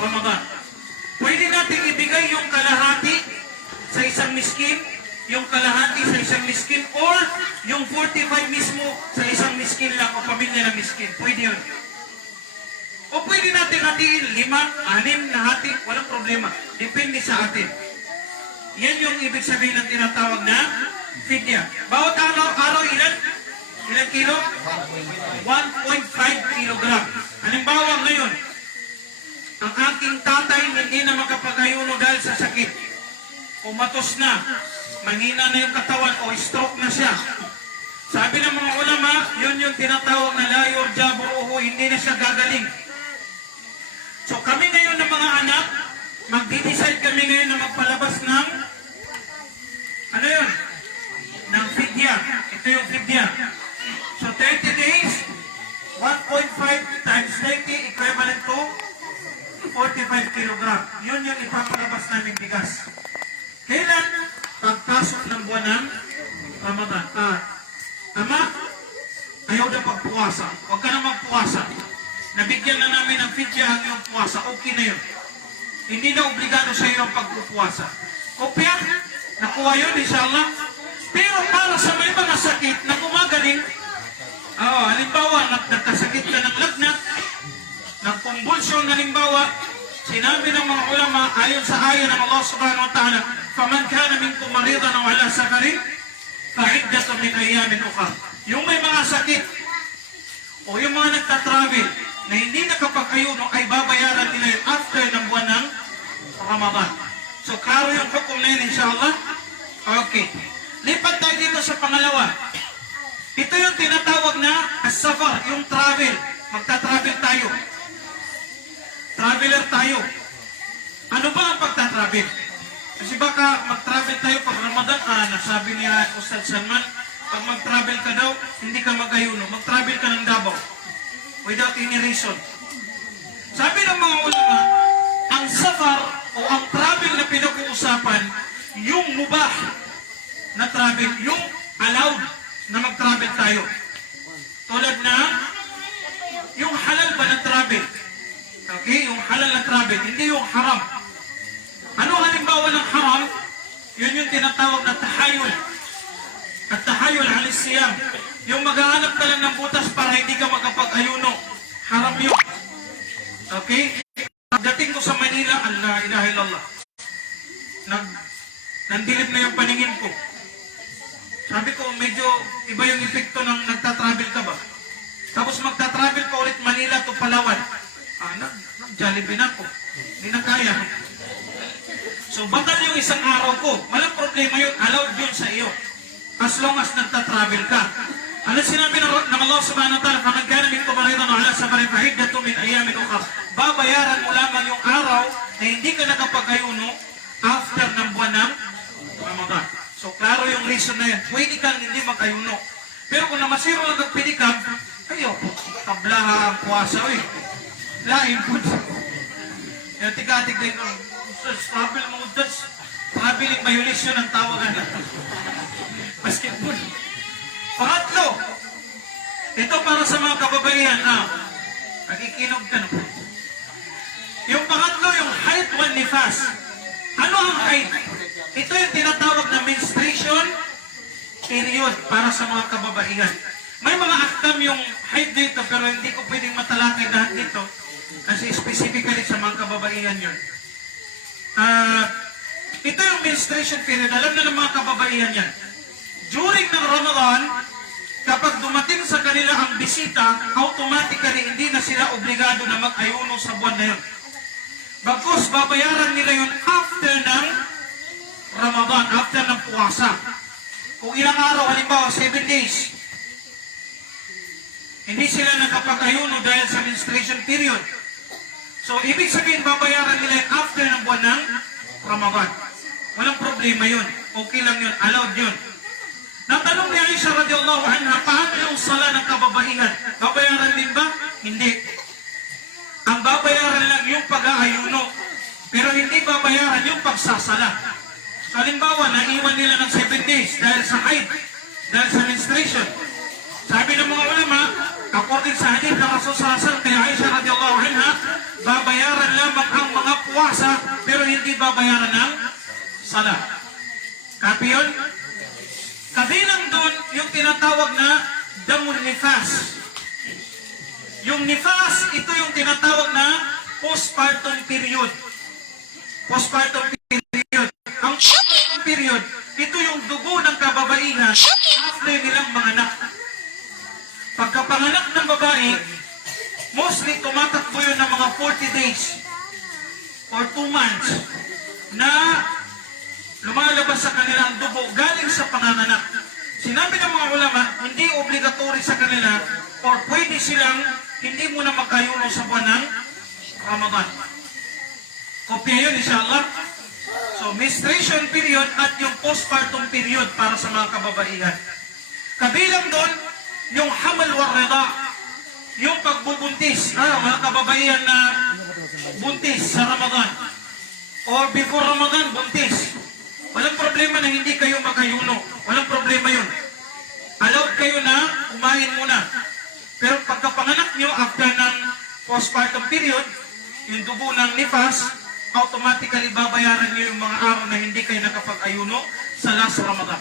Ramadan. Pwede natin ibigay yung kalahati sa isang miskin, yung kalahati sa isang miskin, or yung 45 mismo sa isang miskin lang o pamilya ng miskin. Pwede yun. O pwede natin hatiin 5, 6 na hati, walang problema. Depende sa atin. Yan yung ibig sabihin ng tinatawag na fidya. Bawat araw ilan? Ilang kilo? 1.5 kilogram. Halimbawa ngayon, ang aking tatay hindi na makapag-ayuno dahil sa sakit. Kumatos na, manghina na yung katawan o stroke na siya. Sabi ng mga ulama, yun yung tinatawag na la yurjaburuhu, hindi na siya gagaling. So kami ngayon ng mga anak, magdi-decide kami ngayon na magpalabas ng ano yun? Ng fidya. Ito yung fidya. So 30 days, 1.5 times 90 equivalent to 45 kilogram. Yun yung ipapalabas namin bigas. Kailan? Pagpasok ng buwan ng Ramadan. Ama, ayaw na pagpuwasa. Huwag ka na magpuwasa. Nabigyan na namin ng fidya ang iyong puwasa. Okay na yun. Hindi na obligado sa iyo ang pagpupuwasa. Kopya, nakuha yun, inshallah. Pero para sa may mga sakit na gumagaling, halimbawa, nagkasakit ka ng lagnat, ng convulsion, halimbawa, sinabi ng mga ulama, ayon sa aya ng Allah subhanahu wa ta'ala, فَمَنْ كَانَ مِنْكُمْ مَرِيضًا أَوْ عَلَى سَفَرٍ فَعِدَّةٌ مِنْ أَيَّامٍ أُخَرَ. Yung may mga sakit, o yung mga nagtatravel, na hindi nakapag-ayuno, ay babayaran nila yun after ng buwan Ramadan. So, klaro yung hukom na yun, inshallah. Okay. Lipat tayo dito sa pangalawa. Ito yung tinatawag na as-safar, yung travel. Magta-travel tayo. Traveler tayo. Ano ba ang pagta-travel? Kasi baka mag-travel tayo pag Ramadan, nasabi niya Ustad Salman, pag mag-travel ka daw, hindi ka mag-ayuno. Mag-travel ka ng Davao. Without any reason. Sabi ng mga ulama, ang safar o ang travel na pinag-uusapan, yung mubah na travel, yung allowed na mag-travel tayo. Tulad na, yung halal ba na travel? Okay, yung halal na travel, hindi yung haram. Ano halimbawa ng haram? Yun yung tinatawag na tahayul. At tahayul alis siyam. Yung maghahanap ka lang ng butas para hindi ka makapag-ayuno. Haram yun. Okay? Dating ko sa Manila, Allah ilaha illallah. Nandilip na yung paningin ko. Sabi ko, medyo iba yung epekto ng nagta-travel ka ba? Tapos magta-travel ka ulit Manila to Palawan. Nag-Jollibee na ko. Hindi na kaya. So, batal yung isang araw ko. Walang problema yun. Allowed yun sa iyo. As long as nagta-travel ka. Ano sinabi ng Allah subhanahu wa ta'ala, "Faman kana minkum maridan ala safarin fa iddatun min ayamin ukhra." Babayaran mo lamang yung araw na hindi ka nakapag-ayuno after ng buwan ng Ramadan. So, klaro yung reason na yan. Pwede kang hindi mag-ayuno. Pero kung namasiro lang nagpinikam, ayo, tablaha ang puwasa, uy. Lain po. Yung tigatig din, travel mo, traveling violation ang tawagan na. Basketball. Pangatlo, ito para sa mga kababaihan, nakikinog ka na. Yung pangatlo, yung haid wan nifas. Ano ang haid? Ito yung tinatawag na menstruation period para sa mga kababaihan. May mga aktam yung haid dito, pero hindi ko pwedeng matalakay lahat dito kasi specifically sa mga kababaihan yun. Ito yung menstruation period. Alam na ng mga kababaihan yan. During ng Ramadan, kapag dumating sa kanila ang bisita, automatically hindi na sila obligado na mag-ayuno sa buwan na yun. Bagkus, babayaran nila yun after ng Ramadan, after ng puwasa. Kung ilang araw, halimbawa 7 days, hindi sila nakapag-ayuno dahil sa menstruation period. So, ibig sabihin, babayaran nila yun after ng buwan ng Ramadan. Walang problema yun. Okay lang yun. Allowed yun. Natanong ni Aisha radiyallahu anha, paano yung sala ng kababaihan? Babayaran din ba? Hindi. Ang babayaran lang yung pag-aayuno. Pero hindi babayaran yung pagsasala. So, halimbawa, naiwan nila ng 7 days dahil sa haid, dahil sa menstruation. Sabi ng mga ulama, according sa hadith ng Rasul sallallahu alaihi wasallam kay Aisha radiyallahu anha, babayaran lamang ang mga puwasa, pero hindi babayaran ng sala. Copy yun? Kabilang doon yung tinatawag na damul nifas. Yung nifas, ito yung tinatawag na postpartum period. Postpartum period. Ang postpartum period, ito yung dugo ng kababaihan after nilang manganak. Pagkapanganak ng babae, mostly tumatakbo yun ng mga 40 days or 2 months na lumalabas sa kanilang dugo galing sa panganganak. Sinabi ng mga ulama, hindi obligatory sa kanila or pwede silang hindi muna magkayuno sa buwan ng Ramadan. Kopya yun, inshallah. So, menstruation period at yung postpartum period para sa mga kababaihan. Kabilang doon, yung hamal wa rida, yung pagbubuntis. Mga kababaihan na buntis sa Ramadan. Or before Ramadan, buntis. Walang problema na hindi kayo magayuno. Walang problema yun. Allowed kayo na kumain muna. Pero pagkapanganak nyo, after ng postpartum period, yung dugo ng nifas, automatically babayaran nyo yung mga araw na hindi kayo nakapag-ayuno sa last Ramadan.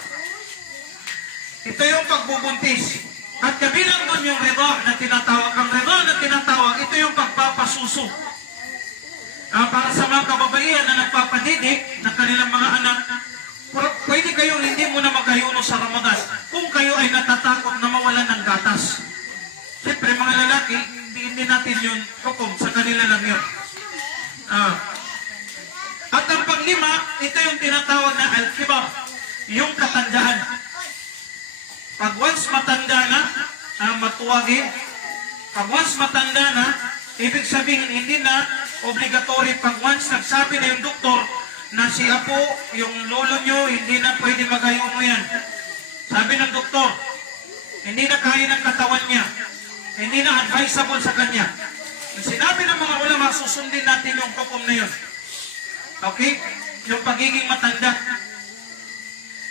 Ito yung pagbubuntis. At kabilang doon yung rida na tinatawag. Ang rida na tinatawag, ito yung pagpapasuso. Para sa mga kababaihan na nagpapadidik ng kanilang mga anak, pwede kayong hindi muna magayuno sa Ramadan kung kayo ay natatakot na mawalan ng gatas. Siyempre, mga lalaki, hindi natin yun hukom, sa kanila lang yun. At panglima, ito yung tinatawag na al-kibar, yung katandaan. Pag once matanda na, matuwagin, pag once matanda na, ibig sabihin hindi na obligatory pag once nagsabi na yung doktor na si Apo, yung lolo nyo, hindi na pwede magayuno yan. Sabi ng doktor, hindi na kaya ng katawan niya, hindi na advisable sa kanya. Yung sinabi ng mga ulama, susundin natin yung hukom na yun. Okay? Yung pagiging matanda.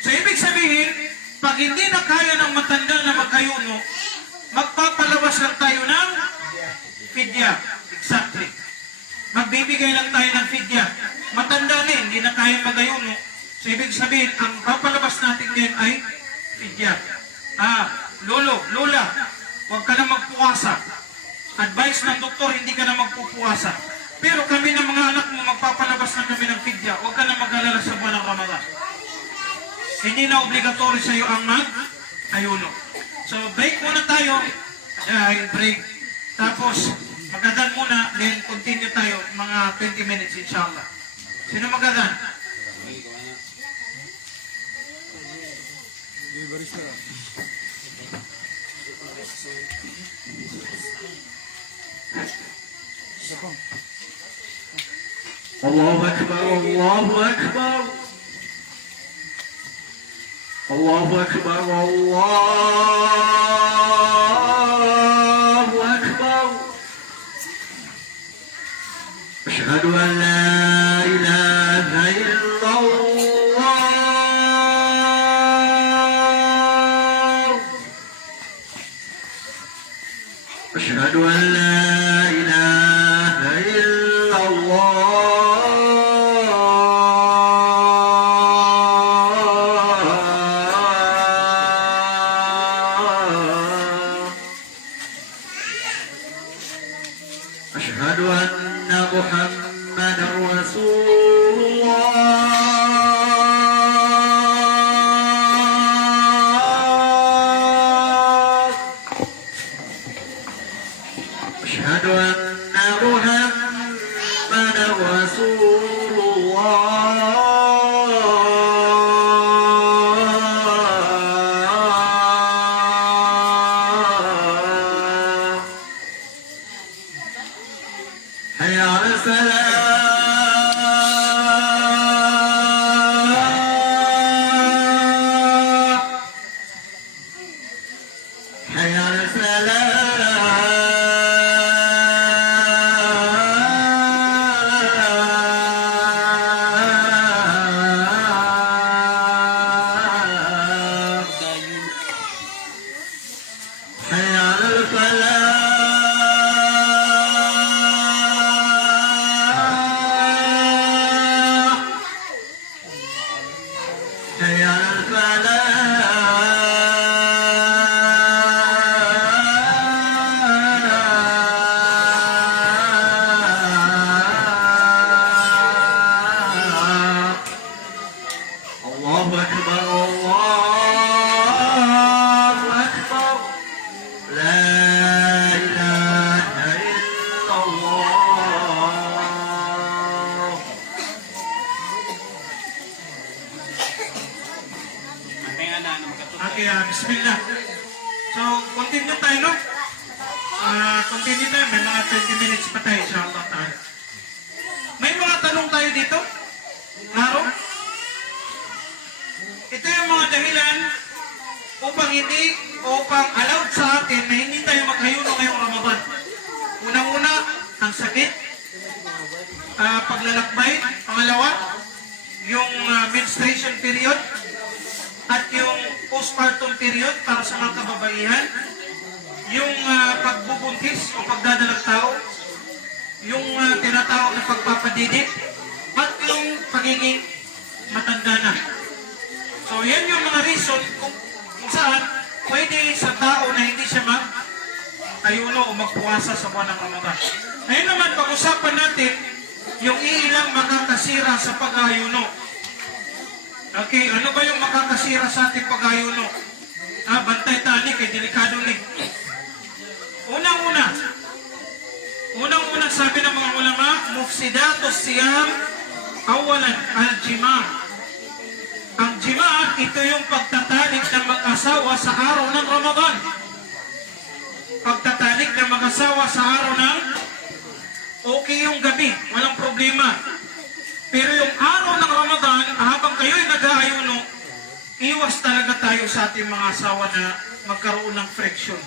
So, ibig sabihin, pag hindi na kaya ng matanda na magayuno, magpapalawas lang tayo ng fidya. Exactly. Magbibigay lang tayo ng fidya. Matanda na hindi na kaya magayuno. So, ibig sabihin, ang papalabas natin ngayon ay fidya. Lolo, lola, huwag ka na magpuwasa. Advice ng doktor, hindi ka na magpupuwasa. Pero kami ng mga anak mo, magpapalabas na kami ng fidya. Huwag ka na mag-alala sa buwan ng Ramadan. Hindi na obligatory sa iyo ang mag-ayuno. So, break muna tayo. Break. Tapos, magadan muna, then continue tayo, mga 20 minutes, inshallah. Sino magadan? الله أكبر الله أكبر الله أكبر الله أكبر أشهد أن لا إله إلا الله أشهد أن لا إله إلا الله أشهد أن محمدا رسول الله أشهد أن محمدا رسول الله حي على الفلاح حي على الفلاح حي على الفلاح حي على الفلاح الله أكبر الله أكبر لا إله إلا الله Okay, bismillah. So, continue tayo, no? Continue tayo. May mga 20 minutes pa tayo, inshallah ta'ala. May mga tanong tayo dito? Klaro? Ito yung mga dahilan upang allowed sa atin na hindi tayo maghayuno ngayong Ramadan. Unang-una, ang sakit, paglalakbay. Pangalawa, yung menstruation period at yung postpartum period para sa mga kababaihan, yung pagbubuntis o pagdadalang tao, yung tinatawag na pagpapadidik, at yung pagiging matanda na. So yan yung mga reason kung saan pwede sa tao na hindi siya mag-ayuno o magpuwasa sa buwan ng Ramadan. Ngayon naman, pag-usapan natin yung ilang makakasira sa pag-ayuno. Okay, ano ba yung makakasira sa ating pag-ayuno? Bantay tali kay delikado ni. Unang-una sabi ng mga ulama, mufsidatus siyam Awalan, al-jima'. Ang jima', ito yung pagtatalik ng mag-asawa sa araw ng Ramadan. Pagtatalik ng mag-asawa sa araw ng okay yung gabi, walang problema. Pero yung araw ng Ramadan, habang kayo'y nag-aayuno, iwas talaga tayo sa ating mga asawa na magkaroon ng friction.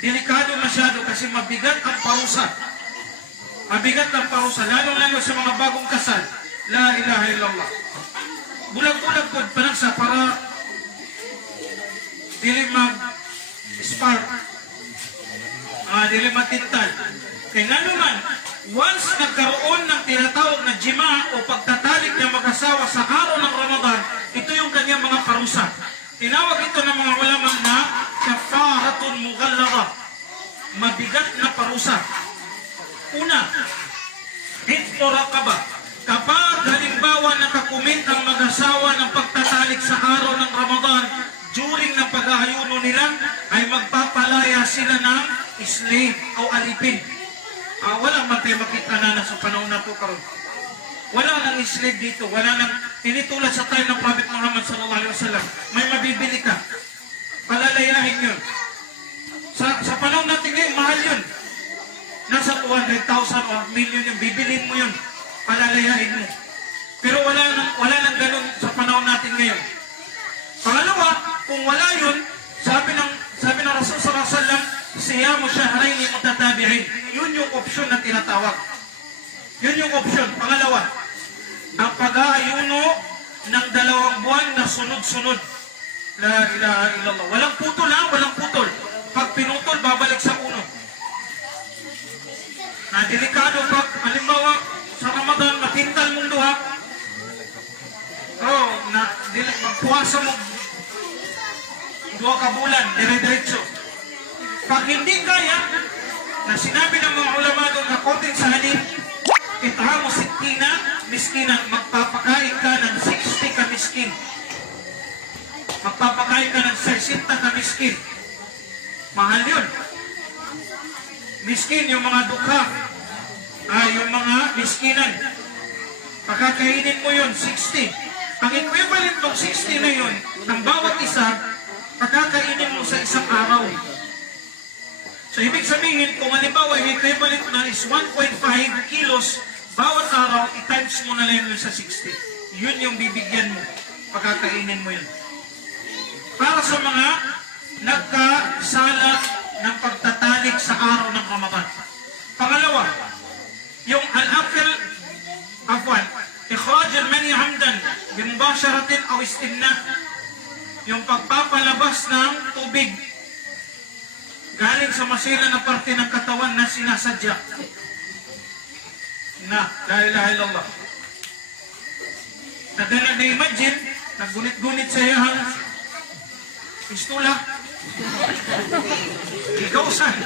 Delikado masyado kasi mabigat ang parusa. Mabigat ang parusa, lalo-lalo sa mga bagong kasal. La ilaha illallah. Bulag-bulag po panagsa para dili mag-spark. Dili matintal. Kaya nga naman, once nagkaroon ng tinatawag na jima o pagtatalik ng mag-asawa sa araw ng Ramadan, ito yung kanyang mga parusa. Tinawag ito ng mga ulama na kafaratun mughallaqa. Mabigat na parusa. Una, hitto raqaba. Kapag halimbawa nakakumit ang mag-asawa ng pagtatalik sa araw ng Ramadan, during ng pag-aayuno nila, ay magpapalaya sila ng slave o alipin. Walang matay makita na sa panahon na ito karon. Wala nang slave dito. Wala nang, hindi tulad sa time ng Prophet Muhammad sallallahu alaihi wasallam. May mabibili ka. Palalayahin yun. Sa panahon natin ngayon, mahal yun. Nasa 200,000 o million yung bibilin mo yun. Palalayahin mo. Pero wala nang ganun sa panahon natin ngayon. Pangalawa, kung wala yun, sabi ng Rasul sallallahu alaihi wasallam, siyamu shahrayni mutatabi'in. Yun yung option na tinatawag. Yun yung option. Pangalawa, ang pag-aayuno ng 2 buwan na sunod-sunod. La ilaha illallah. Walang putol ha, walang putol. Pag pinutol, babalik sa uno. Delikado pag, halimbawa, sa Ramadan, matintal mong duha. Magpuwasa mo 2 ka bulan, dire-diretso. Pag hindi kaya, na sinabi ng mga ulama doon na according sa hadith, ithamu sittina miskinan, magpapakain ka ng 60 ka miskin. Magpapakain ka ng 60 ka miskin. Mahal yun. Miskin, yung mga dukha, yung mga miskinan. Pakakainin mo yun, 60. Ang equivalent ng 60 na yun, ang bawat isa, pakakainin mo sa isang araw. So, ibig sabihin, kung halimbawa, yung equivalent na is 1.5 kilos, bawat araw, i-times mo na lang yun sa 60. Yun yung bibigyan mo. Pakakainin mo yun. Para sa mga nagkasala ng pagtatalik sa araw ng Ramadan. Pangalawa, yung al-akil, ikhraj al-mani hamdan, bimubasharatin o istimna, yung pagpapalabas ng tubig galing sa masira na parte ng katawan na sinasadya. La ilaha illallah. Na-imagine, naggunit-gunit sa iyang pistula. Igausan.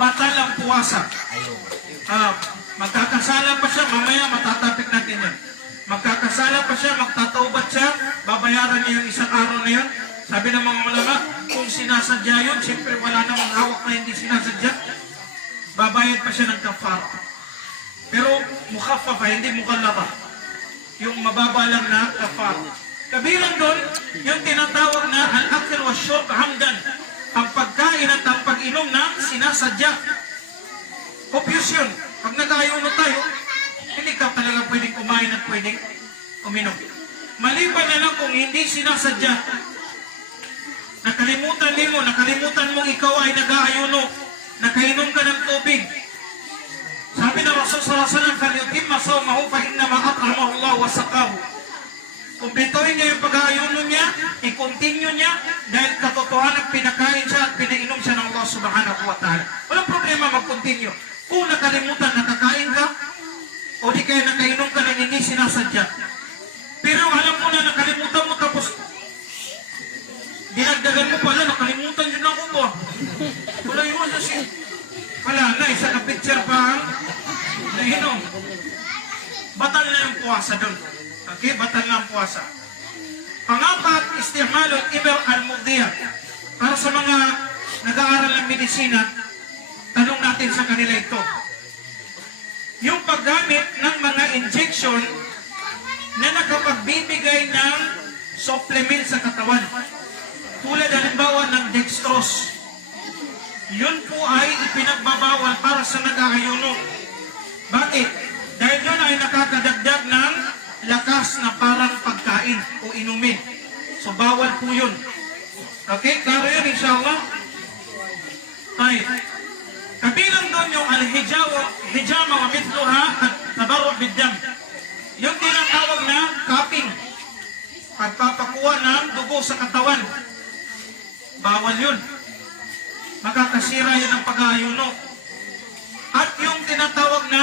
Batal ang puwasa. Magkakasala pa siya, mamaya matatapik natin yun. Magkakasala pa siya, magtataubat siya, babayaran niya yung isang araw na yun. Sabi ng mga ulama, kung sinasadya yun, siyempre wala namang hawak na hindi sinasadya, babayad pa siya ng kafara. Pero mukhafafa, hindi mukallaba. Yung mababa lang na kafara. Kabilang doon, yung tinatawag na al-akil wa shurb hamdan, ang pagkain at ang pag-inom na sinasadya. Obvious yun. Pag nag-ayuno tayo, hindi ka talaga pwedeng kumain at pwedeng uminom. Maliban na lang kung hindi sinasadya. Nakalimutan mong ikaw ay nag-aayuno, nakainom ka ng tubig. Sabi ng Rasul sallallahu alaihi wasallam, "Falyutimma sawmahu fa innama at'amahu Allah wa saqahu." Kumpletuhin niya yung pag-aayuno niya, i-continue niya, dahil katotohanan pinakain siya at pinainom siya ng Allah subhanahu wa ta'ala. Walang problema mag-continue. Kung nakalimutan, nakakain ka, o di kaya nakainom ka na hindi sinasadya. Pero alam mo na nakalimutan mo, tapos dinagdagan mo pala, nakalimutan yun ako po. Wala yun na siya. Wala na, isa na picture pa ang nahinom. Batal na yung puwasa doon. Okay, batal na ang puwasa. Pangapat, istihmalul iber al-mugdiyah. Para sa mga nag-aaral ng medisina, tanong natin sa kanila ito. yung paggamit ng mga injection na nakapagbibigay ng supplement sa katawan. Tulad halimbawa ng dextrose. Yun po ay ipinagbabawal para sa nag-aayuno. Bakit? Dahil yun ay nakakadagdag ng lakas na parang pagkain o inumin. So bawal po yun. Okay? Klaro yun, inshallah? Ay. Kabilang doon yung al-hijama wa mithluha at tabarru biddam. Yung tinatawag na cupping. Pagpapakuha ng dugo sa katawan. Bawal yun. Makakasira yun ang pag-aayuno. At yung tinatawag na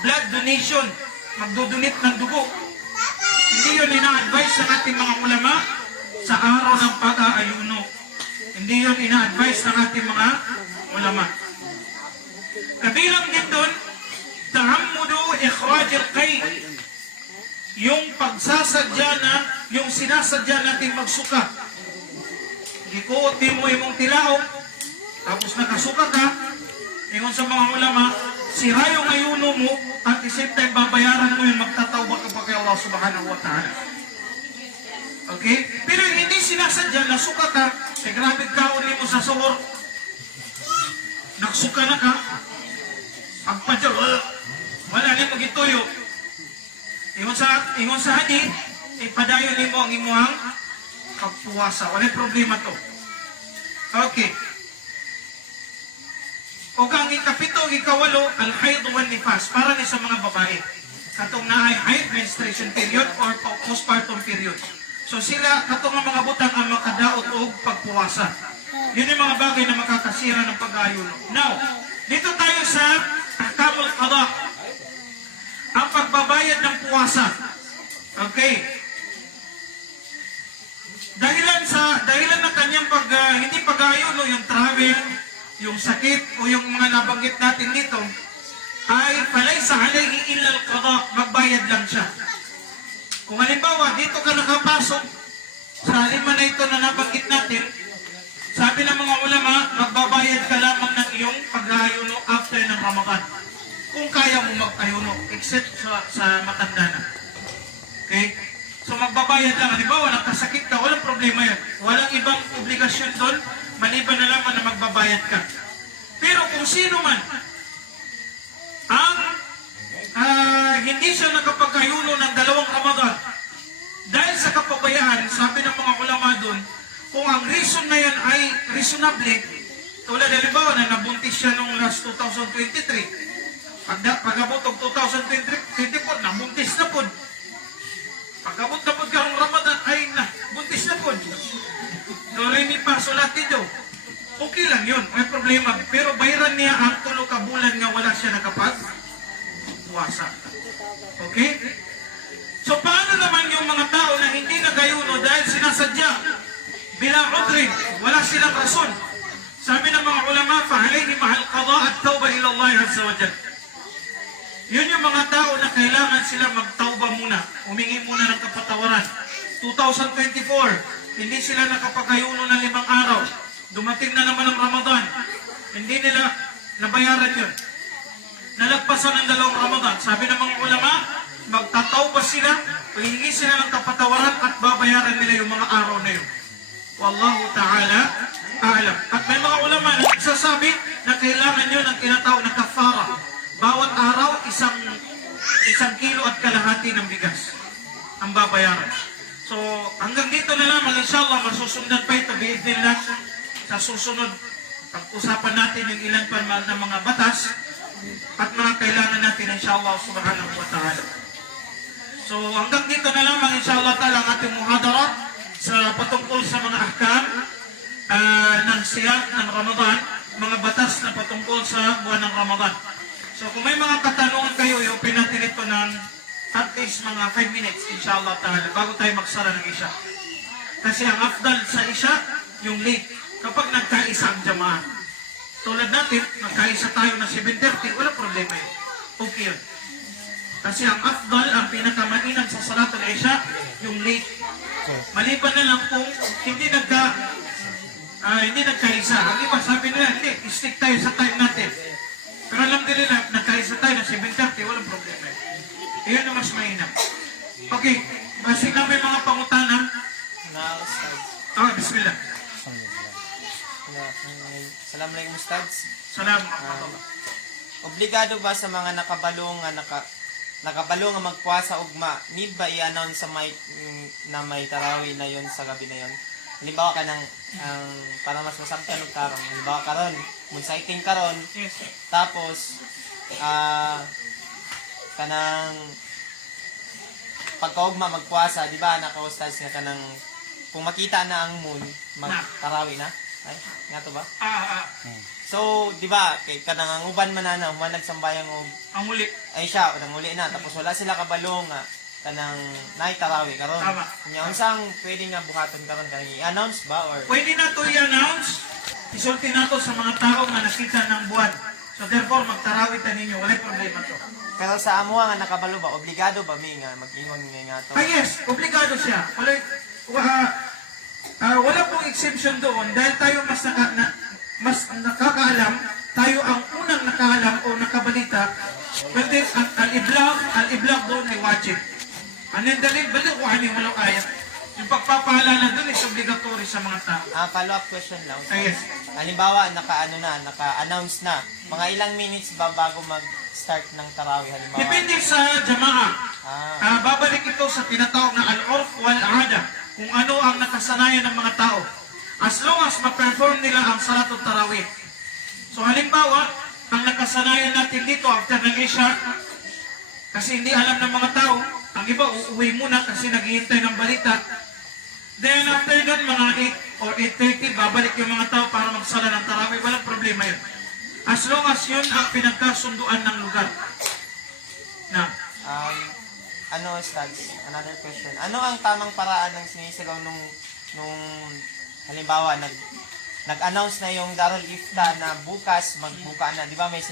blood donation. Magdudunit ng dugo. Hindi yun ina-advise sa ating mga ulama sa araw ng pag-aayuno. Hindi yun ina-advise ng ating mga ulama. Kabilang din doon, tahammudu ikhraj al-qay. Yung pagsasadya na, yung sinasadya natin magsuka. Gikuot mo imong tilaong, tapos nakasuka ka, ingon sa mga ulama, sira yung ayuno mo, at the same time babayaran mo yung magtatawba ka pa kay Allah subhanahu wa ta'ala. Okay? Pero yung hindi sinasadya, nasuka ka, eh grabe kaon mo sa suhor, naksuka na ka, pagpadyo, wala na mo gituyo. Ingon sa hadith, ipadayon mo ang imuhang pagpuwasa. Wala problema to. Okay. O kang ikapito, ikawalo, al-haid wal nifas, para ni sa mga babae. Katong na ay haid, menstruation period, or postpartum period. So sila, katong ang mga butang ang makadaot o pagpuwasa. Yun yung mga bagay na makakasira ng pag-ayuno. Now, dito tayo sa ahkamul qada. Ang pagbabayad ng puwasa. Okay. Dahilan ng kanyang hindi pag-ayuno, yung travel, yung sakit, o yung mga nabanggit natin dito, ay falaysa alayhi illa al-qada, magbayad lang siya. Kung halimbawa, dito ka nakapasok, sa lima na ito na nabanggit natin, sabi ng mga ulama, magbabayad ka lamang ng iyong pag-ayuno after ng Ramadan. Kung kaya mo mag-ayuno, except sa matanda na. Okay? So magbabayad lang. Halimbawa, nakasakit ka, walang problema yan. Walang ibang obligasyon doon, maliban na lamang na magbabayad ka. Pero kung sino man ang hindi siya nakapag-ayuno ng 2 Ramadan, dahil sa kapabayaan, sabi ng mga ulama doon, kung ang reason na yan ay reasonable, tulad halimbawa na nabuntis siya noong last 2023, pag-abot ng 2024, nabuntis na po. Pag-abot na po karong Ramadan, ay buntis na po. Doremi pa, solatido. Okay lang yun, may problema. Pero bayaran niya ang 3 ka bulan nga wala siya nakapag-puwasa. Okay? So paano naman yung mga tao na hindi nagayuno dahil sinasadya? Bila udrin, wala silang rason. Sabi ng mga ulama, فَعَلَيْهِ مَعَ الْقَضَاءَ التَّوْبَةِ إِلَى اللَّهِ عَزَّ وَجَلَّ. Yun yung mga tao na kailangan sila magtauba muna, humingi muna ng kapatawaran. 2024, hindi sila nakapagayuno ng 5 araw. Dumating na naman ang Ramadan. Hindi nila nabayaran yun. Nalagpasan ng 2 Ramadan. Sabi ng mga ulama, magtatauba sila, hihingi sila ng kapatawaran at babayaran nila yung mga araw na yun. Wallahu ta'ala a'lam. At may mga ulama na nagsasabi na kailangan yun ang tinatawag na kafara. Bawat araw, isang kilo at kalahati ng bigas ang babayaran. So, hanggang dito na lamang, inshallah, masusundan pa ito, biidnillah, sa susunod, pag-usapan natin yung ilan pa na mga batas at mga kailangan natin, inshallah, subhanahu wa ta'ala. So, hanggang dito na lamang, inshallah ta'ala, ang ating muhadara sa patungkol sa mga ahkam ng siyam ng Ramadan, mga batas na patungkol sa buwan ng Ramadan. So kung may mga katanungan kayo, i-open natin ito ng at least mga 5 minutes, inshallah ta'ala, bago tayo magsara ng Isha. Kasi ang afdal sa Isha, yung late, kapag nagkaisa ang jamaah. Tulad natin, nagkaisa tayo ng 7:30, wala problema yun. Okay yun. Kasi ang afdal, ang pinakamainam sa salatul Isha, yung late. Maliban na lang kung hindi nagkaisa. Ang iba sabi nila, hindi, stick tayo sa time natin. Pero alam din nila, nagkaisa tayo ng 7:30, Assalamualaikum Ustads. Salam. Obligado ba sa mga nakabalo nga magpuasa ugma, need ba i-announce sa mic na may tarawih na yon sa gabi na yon? Halimbawa ka ng para mas masaktan og karon. Halimbawa karon, kung exciting karon, Yes. tapos kanang pagkaugma magpuasa, di ba naka-ustads nga kanang kung makita na ang moon, mag-tarawih na? Ay, nga to ba? So, di ba, kay kanang ang uban man na human nagsambayang og Ang muli. ay siya, unang uli na, tapos wala sila kabalo nga kanang nay tarawih karon. Tama. Nya unsang pwede nga buhaton karon kanang i-announce ba or Pwede na to i-announce. Isulti na to sa mga tao nga nakita ng buwan. So therefore, magtarawit na ninyo. Walang problema to. pero sa amo nga nakabalo ba, obligado ba mi nga mag-ingon nga to? Ah yes, obligado siya. Wala pong exemption doon dahil tayo mas nakakaalam, tayo ang unang nakaalam o nakabalita. Well then, al-iblag doon ay wajib. Ano yung dalil? Balik ko ano yung walang ayat. Yung pagpapaalala doon is obligatory sa mga tao. Follow-up question lang. Ah yes. Halimbawa, naka-announce na. Mga ilang minutes ba bago mag-start ng tarawih halimbawa? Depende sa jamaah. Babalik ito sa tinatawag na al-urf wal-ada. Kung ano ang nakasanayan ng mga tao. As long as ma-perform nila ang salatul tarawih. So halimbawa, ang nakasanayan natin dito after ng Isha, kasi hindi alam ng mga tao, ang iba uuwi muna kasi naghihintay ng balita. Then after that, mga 8 or 8:30, babalik yung mga tao para magsala ng tarawih. Walang problema yun. As long as yun ang pinagkasunduan ng lugar. Na, Ano, Stads? Another question. Ano ang tamang paraan ng sinisigaw nung halimbawa nag-announce na yung Darul Ifta na bukas magbuka na, di ba may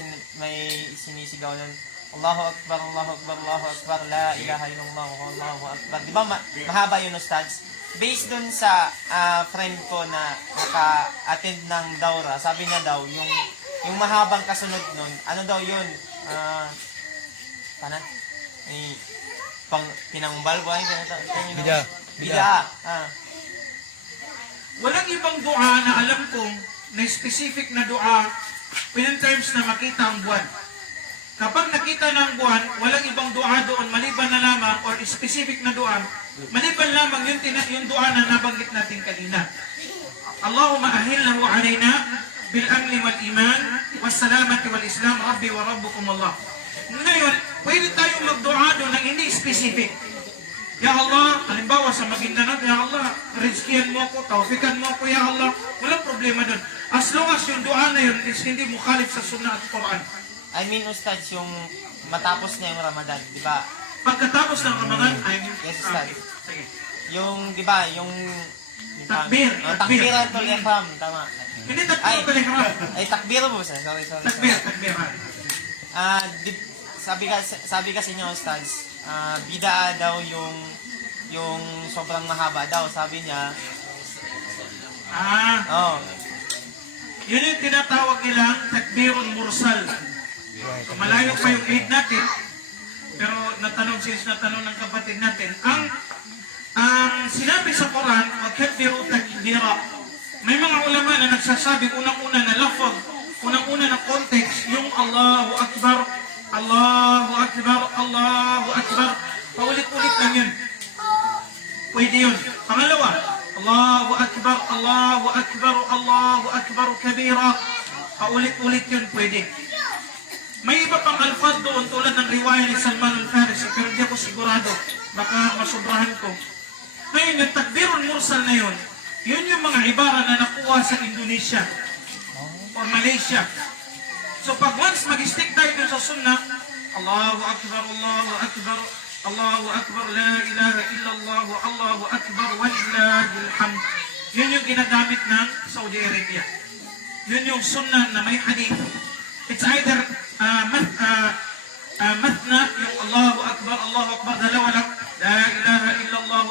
sinisigaw nun Allahu Akbar, Allahu Akbar, Allahu Akbar, La ilaha illallah, Allahu Akbar. Di ba mahaba yun, Ustads? Based dun sa friend ko na naka-attend ng Daura, sabi niya daw, yung mahabang kasunod nun, ano daw yun? Paano? Pinangumbal ba? Bida. Bida. walang ibang dua na alam kong na specific na dua in terms na makita ang buwan. Kapag nakita ng buwan, walang ibang dua doon maliban na lamang or specific na dua, maliban lamang yung dua na nabanggit natin kanina. Allahumma ahillahu alayna bil amni wal iman was salamati wal islam rabbi wa rabbukum Allah. Ngayon, pwede tayong magdua doon ng hindi specific. Ya Allah, halimbawa sa Maguindanao, Ya Allah, rizkihan mo ako, tawfikan mo ako, Ya Allah. Walang problema doon. As long as yung dua na yun is hindi mukhalif sa sunnah at Quran. I mean, Ustads, yung matapos na yung Ramadan, di ba? Pagkatapos ng Ramadan, Yes, Ustad. Sige. Yung, di ba, yung... Takbir. Takbir ang ihram, tama. Hindi takbir ito lang naman. Ay, takbir mo, sir. Sorry. Takbir. Sabi kasi niya, Ustads, bida daw yung sobrang mahaba daw, sabi niya. Oh. Yun yung tinatawag nilang takbirun mursal. So, malayo pa yung aid natin, pero natanong ng kapatid natin, ang sinabi sa Quran, magkabbiru takbira. May mga ulama na nagsasabi, unang-una na lafaz, unang-una na context, yung Allahu Akbar, Allahu Akbar, Allahu Akbar. Paulit-ulit lang yun. Pwede yun. Pangalawa, Allahu Akbar, Allahu Akbar, Allahu Akbar kabira. Paulit-ulit yun, pwede. May iba pang alfaz doon tulad ng riwaya ni Salman al-Farisi, pero di ako sigurado. Baka masubrahan ko. Ngayon, yung takbirun mursal na yun, yun yung mga ibara na nakuha sa Indonesia o Malaysia. So pag once mag-stick tayo dun sa sunnah, Allahu Akbar, Allahu Akbar, Allahu Akbar, La ilaha illallah, Allahu Akbar, walillahil hamd. Yun yung ginagamit ng Saudi Arabia. Yun yung sunnah na may hadith. It's either matna, yung Allahu Akbar, dalawa lang. La ilaha illallah,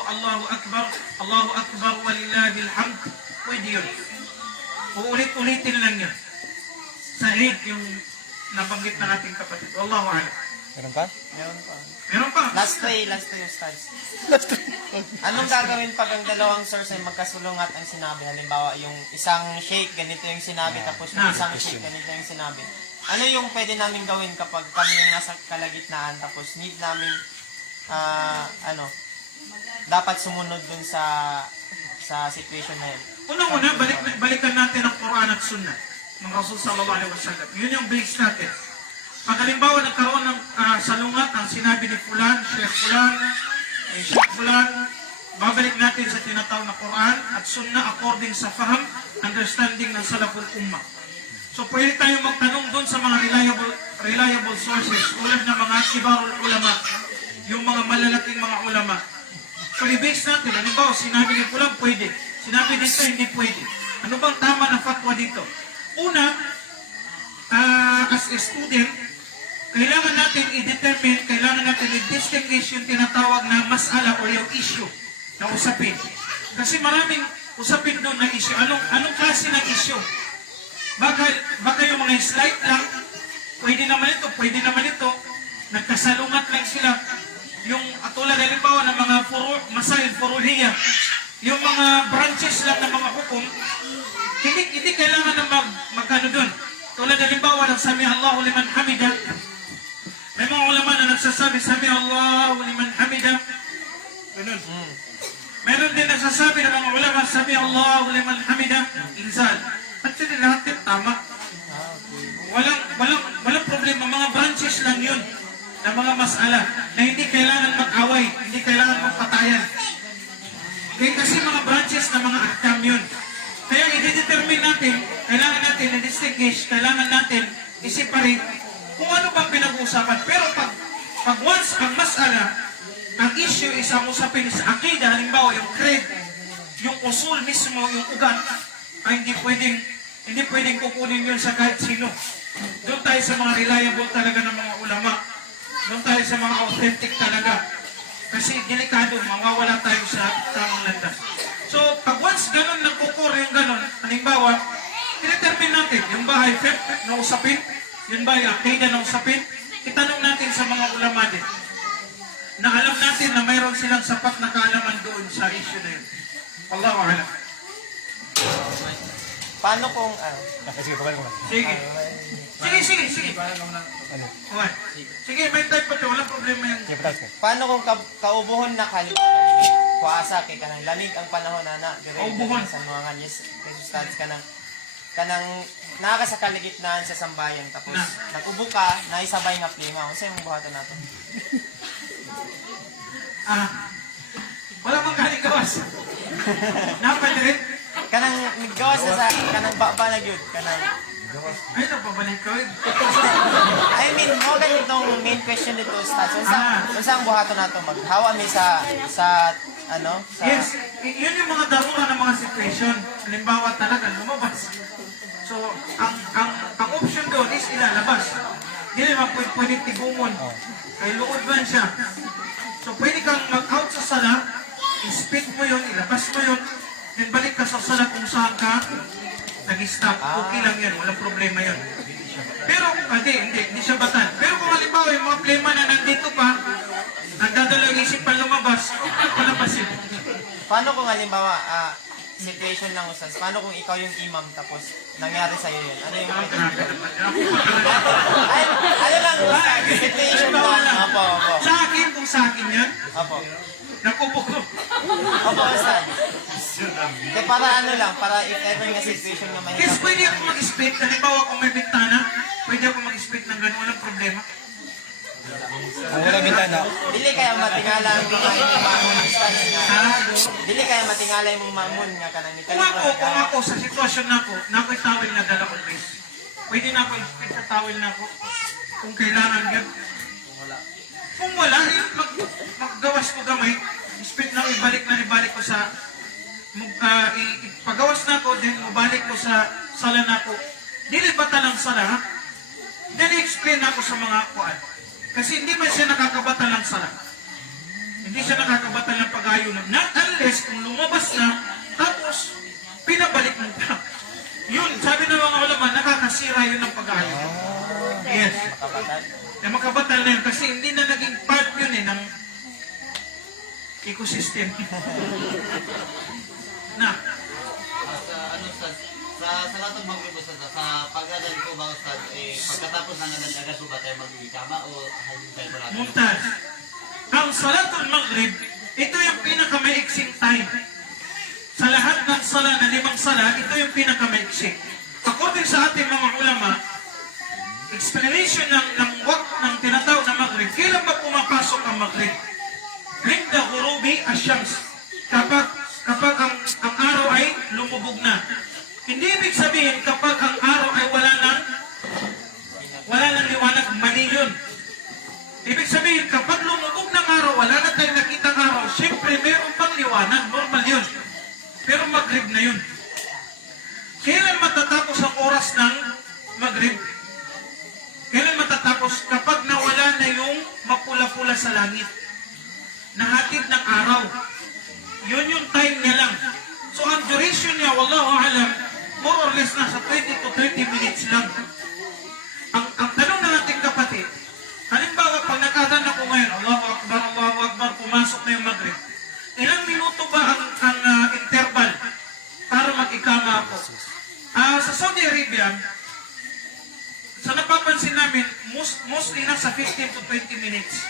Allahu Akbar, walillahil hamd. Pwede yun. Uulit-ulitin lang yun. Sa Eid, yung nabanggit na nating kapatid. Wallahu a'lam. Meron pa. Meron pa. Last three, Ustads. Anong gagawin pag ang dalawang source ay magkasulungat ang sinabi? Halimbawa, yung isang shake, ganito yung sinabi, tapos yung isang shake, ganito yung sinabi. Ano yung pwede namin gawin kapag kami yung nasa kalagitnaan, tapos need namin, dapat sumunod dun sa situation na yun? Unang-una, balikan natin ang Quran at Sunnah ng Rasul sallallahu alaihi wasallam. Yun yung base natin. Pag halimbawa nagkaroon ng salungat ang sinabi ni Fulan, Sheikh Fulan, babalik natin sa tinatawag na Quran at Sunnah according sa faham, understanding ng Salaful Ummah. So pwede tayo magtanong doon sa mga reliable sources tulad ng mga kibarul ulama, yung mga malalaking mga ulama. So i-base natin, halimbawa sinabi ni Fulan pwede, sinabi dito hindi pwede. Ano bang tama na fatwa dito? Una, as a student, kailangan natin i-determine, kailangan natin i-distinguish yung tinatawag na mas'ala o yung issue na usapin. Kasi maraming usapin doon na issue. Anong klase ng issue? Baka yung mga slight lang, pwede naman ito, nagkasalungat lang sila. Yung atulad halimbawa ng mga masail furuhiyya, yung mga branches lang ng mga hukum, hindi kailangan na magkano doon. Tulad halimbawa ng Sami Allahu liman hamida, may mga ulama na nagsasabi, Sami Allahu liman hamida. Ganun. Meron din nagsasabi ng mga ulama, Sami Allahu liman hamida, inzal. Actually, lahat din tama. Walang problema. Mga branches lang yun na mga masala na hindi kailangan mag-away, hindi kailangan magpatayan. Okay, kasi mga branches na mga ahkam yun. Kaya i-determine natin, kailangan natin i-distinguish, kailangan natin i-separate kung ano bang pinag-uusapan. Pero pag once ang masala, ang issue is ang usapin sa akida, halimbawa yung creed, yung usul mismo, yung ugat, ay hindi pwedeng kukunin yun sa kahit sino. Doon tayo sa mga reliable talaga ng mga ulama. Doon tayo sa mga authentic talaga. Kasi delikado, mawawala tayo sa tamang landas. So, pag once ganun nagkukur yung ganun, halimbawa, i-determine natin, yung bahay na usapin, yung bahay akida na usapin, itanong natin sa mga ulama din, na alam natin na mayroon silang sapat na kaalaman doon sa issue na yun. Wallahu a'lam. Paano kung, Sige. Sige. Okay. Sige, may type pa ito. Walang problema yan. paano kung kaubuhon na kuasa kay kanang lamig ang panahon na Kaubuhon. sa mga yes, resistance kanang naa ka sa kaligitnaan sa sambayan tapos nagubo ka na isabay nga plima unsa imong buhaton nato? Wala mang galing gawas. Napad rin. Kanang naggawas na sa kanang baba na gyud kanang Ay, napabalik ko. I mean, mo ganitong main question dito Ustad. Unsa ang buhaton nato maghawa mi sa Yes, yun yung mga darura ng mga situation. Halimbawa talaga, lumabas. So, ang option doon is ilalabas. Hindi naman pwede tigumon. Kaya luod man siya. So, pwede kang mag-out sa sala, i-spit mo yun, ilabas mo yun, then balik ka sa sala kung saan ka nag-stop. Okay lang yan, walang problema yun. Pero, hindi siya batan. Pero kung halimbawa yung mga problema na nandito pa, nagdadalang isip pa lumabas, palabasin. Paano kung halimbawa situation lang Ustad, paano kung ikaw yung imam tapos nangyari sa iyo yun? Ano yung ano lang Ustad, situation lang. Opo. Kung sa akin yan, Opo. nakupo ko. Opo, Ustad. Kaya para para if ever nga situation nga mahirap. Yes, pwede ako mag-split. Halimbawa kung may bintana, pwede ako mag-split ng gano'n, walang problema. Dili kaya matingala ang mga imamon Ustad nga. Dili kaya matingala yung mamon nga kanang ni Kung ako sa sitwasyon na ako, nako'y tawil na dala ko, please. Pwede na ako i-split sa tawil na ako. Kung kailangan yan. Kung wala, maggawas ko gamay, split na ibalik ko sa ipagawas na ko, then mabalik ko sa sala na ko. Dili bata lang sala, ha? Then explain ako sa mga kuan. Kasi hindi man siya nakakabata lang sala. Hindi siya nakakabata lang pag-ayo lang. Not unless kung lumabas na, tapos pinabalik mo pa. Yun, sabi ng mga ulama, nakakasira yun ng pag-ayo. Yes. Makabatal. Makabatal na yun kasi hindi na naging part yun ng ecosystem. Na, Sa ano Ustad, sa salatong maghrib Ustad, sa pag-adan ko ba Ustad, pagkatapos ng adan agad po ba tayo mag-ikama o halin tayo marami? Mumtaz. Ang salatul maghrib, ito yung pinakamaiksing time. Sa lahat ng sala na 5 sala, ito yung pinakamaiksing. According sa ating mga ulama, explanation ng waqt ng tinatawag na maghrib, kailan ba pumapasok ang maghrib? Rinda hurubi asyams. Kapag ang araw ay lumubog na. Hindi ibig sabihin kapag ang araw ay wala nang liwanag, mali yun. Ibig sabihin, kapag lumubog ng araw, wala na tayong nakitang araw, siyempre meron pang liwanag, normal yun. Pero maghrib na yun. Kailan matatapos ang oras ng maghrib? Kailan matatapos? Kapag nawala na yung mapula-pula sa langit. Nahatid ng araw. Yun yung time niya lang. So ang duration niya, wallahu alam, more or less nasa 20 to 30 minutes lang. Ang tanong ng ating kapatid, halimbawa pag nag-adhan ako ngayon, Allahu Akbar, pumasok na yung maghrib. Ilang minuto ba ang interval para mag-ikama ako? Sa Saudi Arabia, sa napapansin namin, mostly nasa 15 to 20 minutes.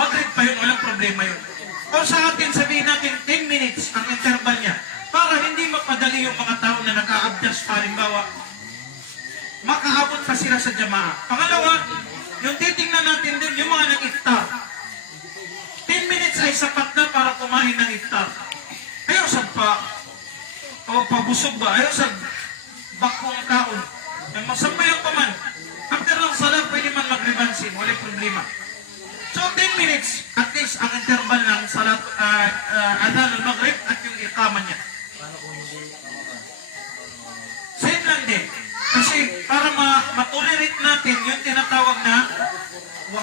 Maghrib pa yun, walang problema yun. O sa atin, sabihin natin 10 minutes ang interval niya para hindi mapadali yung mga tao na naka-abdas pa, halimbawa, makaabot pa sila sa jamaa. Pangalawa, yung titingnan natin din yung mga nag-iftar. 10 minutes ay sapat na para kumain ng iftar. Ayaw sa pabusog ba? Ayaw sa bakong kaon. Yung masabayang pa man. After ng salat, pwede man magribansin. Walang problema. So 10 minutes, at least ang interval ng salat, adhan al-maghrib at yung iqama niya. Same lang din. Kasi para matolerate natin yung tinatawag na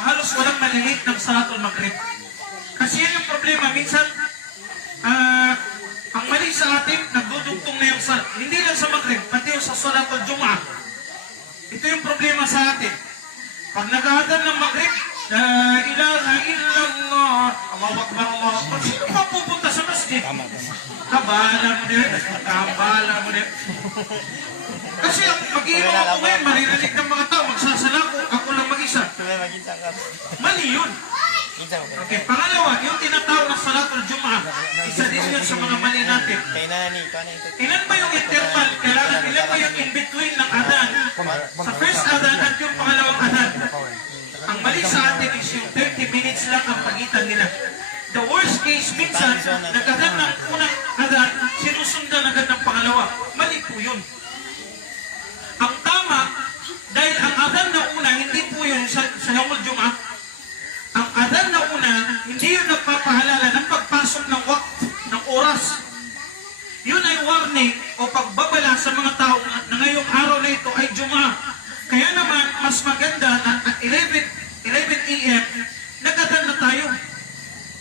halos walang malilate ng salatul maghrib. Kasi yan yung problema. Minsan, ang mali sa atin, nagdudugtong na yung salat. Hindi lang sa maghrib, pati yung sa salatul jum'ah. Ito yung problema sa atin. Pag nag-aadan ng maghrib, La ilaha illallah, Allahu Akbar, Allahu Akbar. Sino pa pupunta sa masjid? Kabala mo din. Kabala mo din. Kasi ang mag-iinom ako ngayon, maririnig ng mga tao, magsasala ko, ako lang mag-isa. Mali yun. Okay, pangalawa, yung tinatawag na salatul jum'ah, isa din yun sa mga mali natin. Ilan ba yung interval? Kailangan ilan ba yung in-between ng adhan? Sa first adhan at yung pangalawang adhan. Ang mali sa atin is yung 30 minutes lang ang pagitan nila. The worst case, minsan, nagkagan ng unang adhan, sinusundan agad ng pangalawa. Mali po yun. Ang tama, dahil ang adhan na una, hindi po yun sa Yawmul Jum'ah. Ang adhan na una, hindi yun nagpapahalala ng pagpasok ng waqt, ng oras. Yun ay warning o pagbabala sa mga tao na ngayong araw na ito ay Jum'ah. Kaya naman, mas maganda na at 11 a.m., nagkadal na tayo.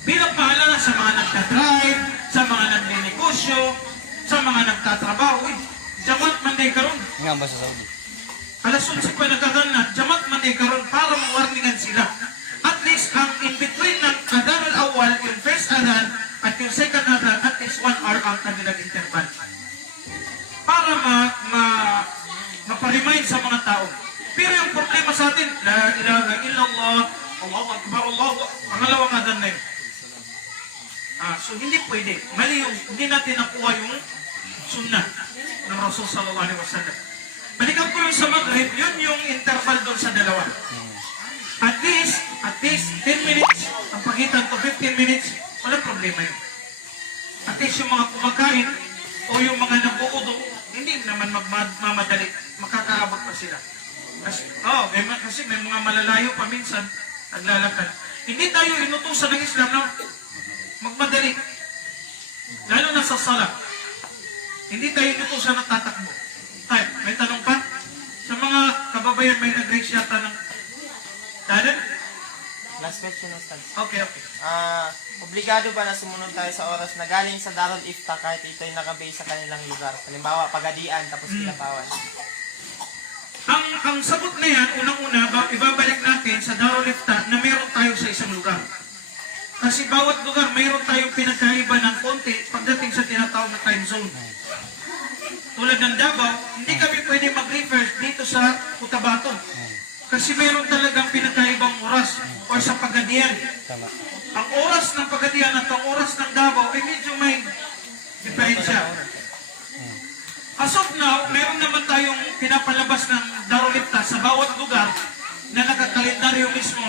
Bilang paalala sa mga nagka-drive, sa mga nagninegosyo, sa mga nagtatrabaho. Jamat man day karon. Nga ba sa Saudi? Alas 11 pa nagkadal na, jamat man day karon para mawarningan sila. At least, ang in-between ng adhan al-awwal, yung first adhan, at yung second adhan, at least 1 hour ang kanilang interval. Para mapa-remind sa mga tao. Pero yung problema sa atin, La ilaha illallah, Allahu Akbar, Allahu Akbar, pangalawang adhan na yun. So hindi pwede. Mali yung, hindi natin nakuha yung sunnah ng Rasul sallallahu alaihi wasallam. Balikan ko yung sa maghrib, yun yung interval doon sa dalawa. At least 10 minutes, ang pagitan to 15 minutes, walang problema yun. At least yung mga kumakain, o yung mga nag-uudo, hindi naman magmamadali, makakaabot pa sila. Kasi may mga malalayo pa minsan, naglalakad. Hindi tayo inutusan ng Islam na magmadali. Lalo na sa sala. Hindi tayo inutusan ng tatakbo. Tayo, may tanong pa? Sa mga kababayan may nag-raise yata ng... Tanan? Last question, Ustad. Okay. Obligado ba na sumunod tayo sa oras na galing sa Darul Ifta kahit ito'y nakabase sa kanilang lugar? Halimbawa, Pagadian, tapos Kilapawan. Ang ang sagot na yan, unang-una, ibabalik natin sa Darul Ifta na meron tayo sa isang lugar. Kasi bawat lugar, mayroon tayong pinagkaiba ng konti pagdating sa tinatawag na time zone. Tulad ng Davao, hindi kami pwede mag-refer dito sa Cotabato. Kasi mayroon talagang pinagkaibang oras o sa Pagadian. Ang oras ng Pagadian at ang oras ng Davao ay medyo may diferensya. As of now, meron naman tayong pinapalabas ng Darul Ifta sa bawat lugar na nakakalendaryo mismo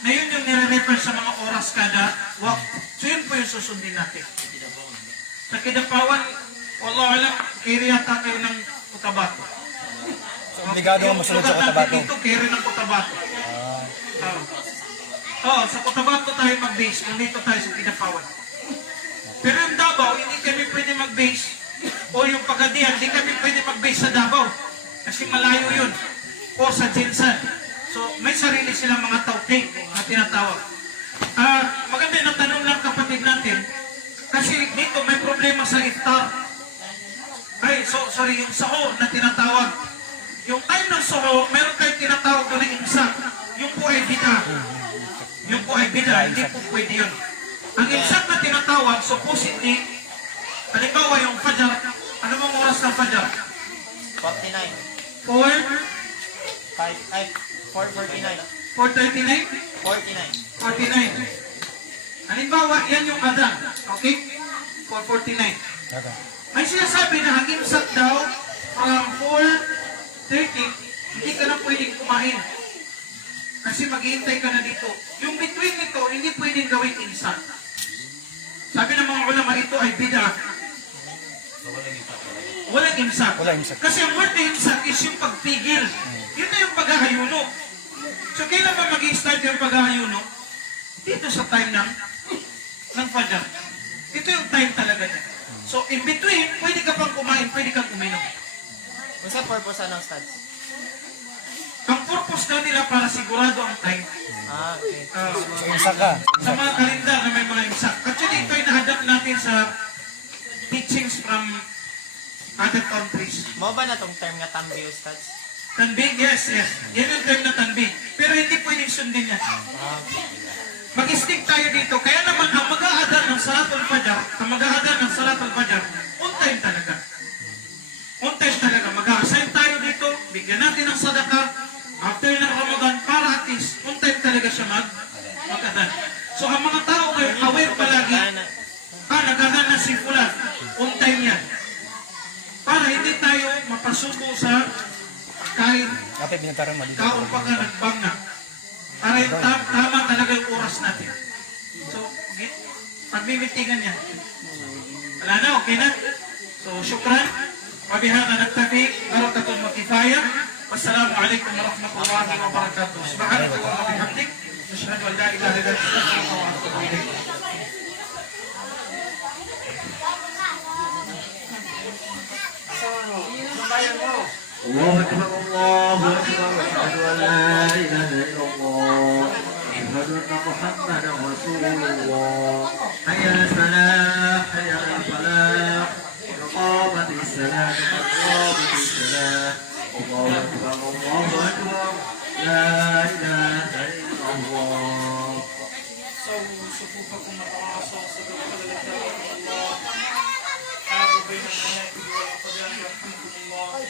na yun yung nire-refer sa mga oras kada waqt. So yun po yung susundin natin. Sa Kidapawan, wallah alam, kiri yata kayo ng Cotabato. So, obligado mo masunod sa Cotabato. Dito, kiri ng Cotabato. Sa Cotabato tayo mag-base, kung dito tayo sa Kidapawan. Pero yung Davao, hindi kami pwede mag-base, o yung Pagadian, hindi kami pwede mag-base sa Davao. Kasi malayo yun. O sa Jinsan. So, may sarili silang mga tawting na tinatawag. Maganda na tanong ng kapatid natin, kasi dito may problema sa iftar. Yung saho na tinatawag. Yung time ng saho, meron tayong tinatawag doon na imsak. Yung po ay bida. Yung po ay bida, hindi po pwede yun. Ang imsak na tinatawag, supposedly, halimbawa yung fajar, ano mong oras ng fajar? 49. 4:49. 4:39? 49. 49. Halimbawa, yan yung adhan. Okay? 4:49. Okay. May sinasabi na ang imsak daw from 4:30, hindi ka na pwedeng kumain. Kasi maghihintay ka na dito. Yung between nito, hindi pwedeng gawin imsak. Sabi ng mga ulama, ito ay bid'ah. Walang imsak. Wala imsak. Kasi ang word na imsak is yung pagpigil. Yun na yung paghahayuno. So kailan ba mag-i-start yung paghahayuno? Dito sa time ng Fajr. Ito yung time talaga niya. So in between, pwede ka pang kumain, pwede kang uminom. Kung sa purpose ng studs? Ang purpose daw nila para sigurado ang time. Okay. So, imsak ka. Sa mga kalendar na may mga imsak. Actually, ito ay na-adapt natin sa teachings from other countries. Mo ba na tong term nga tambi o studs? Tanbing, yes. Yan yung term na tanbing. Pero hindi pwedeng sundin yan. Mag-stick tayo dito. Kaya naman, ang mag-aadan ng Salatul Fajr, on time talaga. On time talaga. Mag-assign tayo dito, bigyan natin ng sadaka, after ng Ramadan, para at least, on time talaga siya mag-adan. So, ang mga tao ngayon, aware palagi, nag-adan na si Fulan, on time yan. Para hindi tayo mapasubo sa kahit Kapit binantarang mali. kaon pa ka nagbang na. Para yung tama talaga yung oras natin. So, pagmimitigan yan. Wala na, okay na. So, syukran. Wabihana nagtabi. Barakatun makifaya. Wassalamu alaikum warahmatullahi wabarakatuh. Subhanakallah wa bihamdik. Asyhadu an la ilaha illa anta astaghfiruka wa atubu ilaik. الله أكبر الله أكبر أشهد أن لا إله إلا الله أشهد أن محمدا رسول الله حي على الفلاح حي على الفلاح قد قامت الصلاة قد قامت الصلاة الله أكبر لا إله إلا الله سووا صفوفكم وتواصوا صدقوا الله تعالوا بين الملائكة والأقدام يرحمكم الله.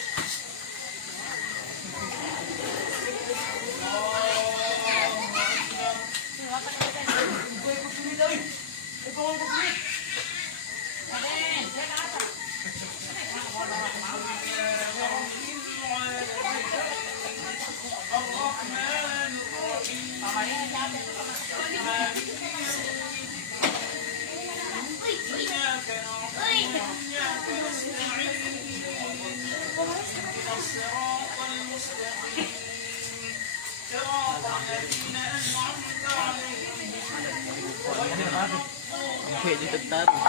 Pwede tagtaro.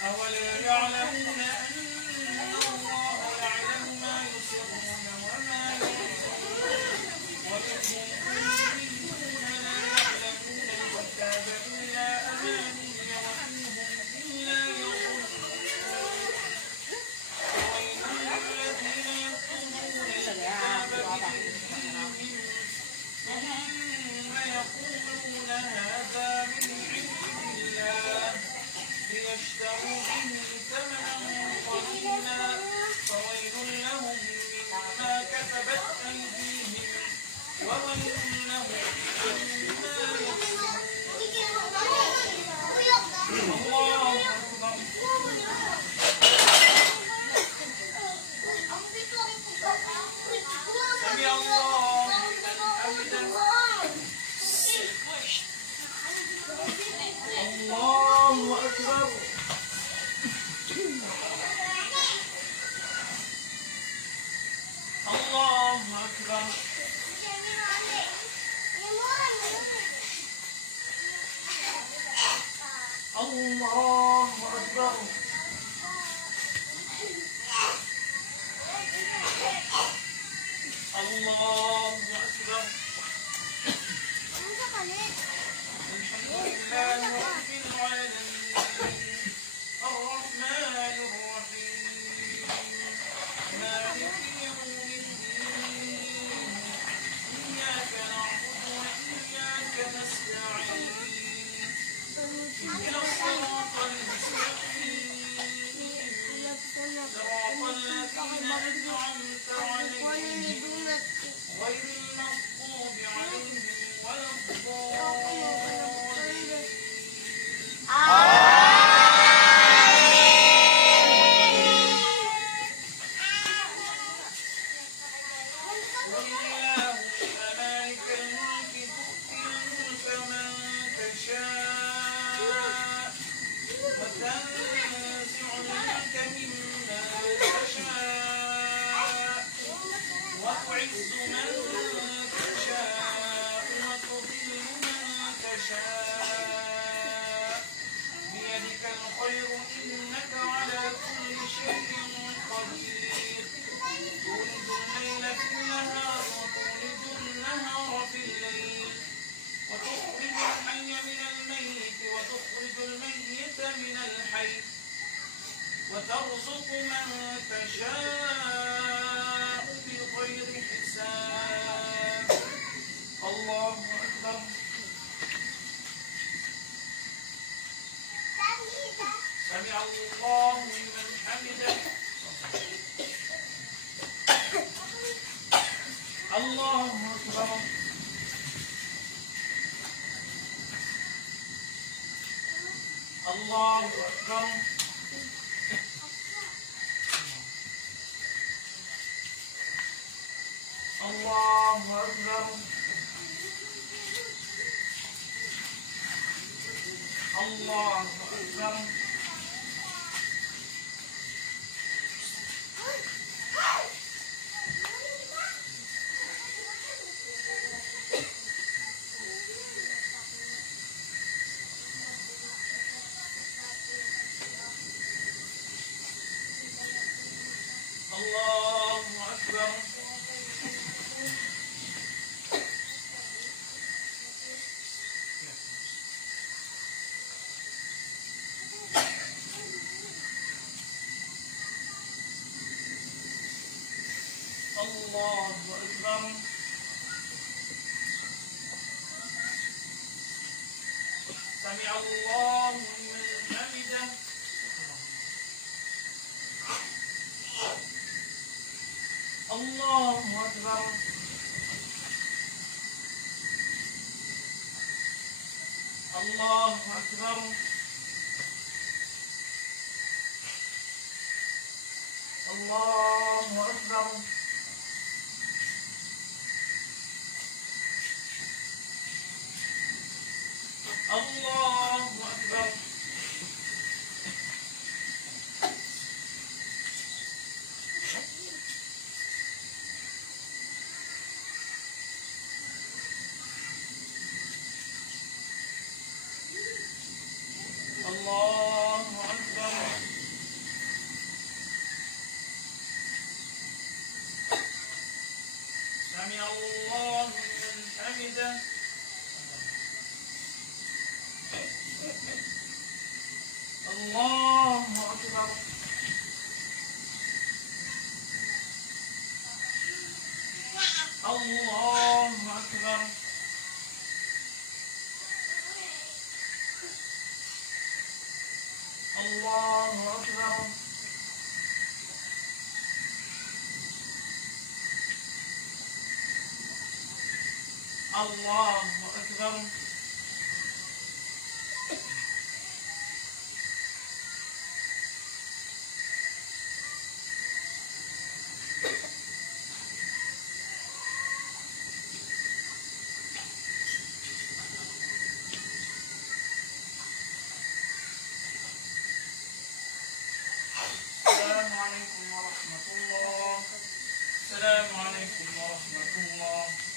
أولا يعلمون أن الله يعلم ما يسرون وما يعلنون وإذ ينفون وترزق من تشاء بغير حساب. الله أكبر. سمع الله لمن حمده. الله أكبر. الله أكبر. الله أكبر. الله أكبر. الله أكبر. الله أكبر. سمع الله لمن حمده. الله أكبر. الله أكبر. الله أكبر. الله أكبر. الله أكبر. Allahu Akbar. Assalamualaikum warahmatullahi. Assalamualaikum warahmatullahi.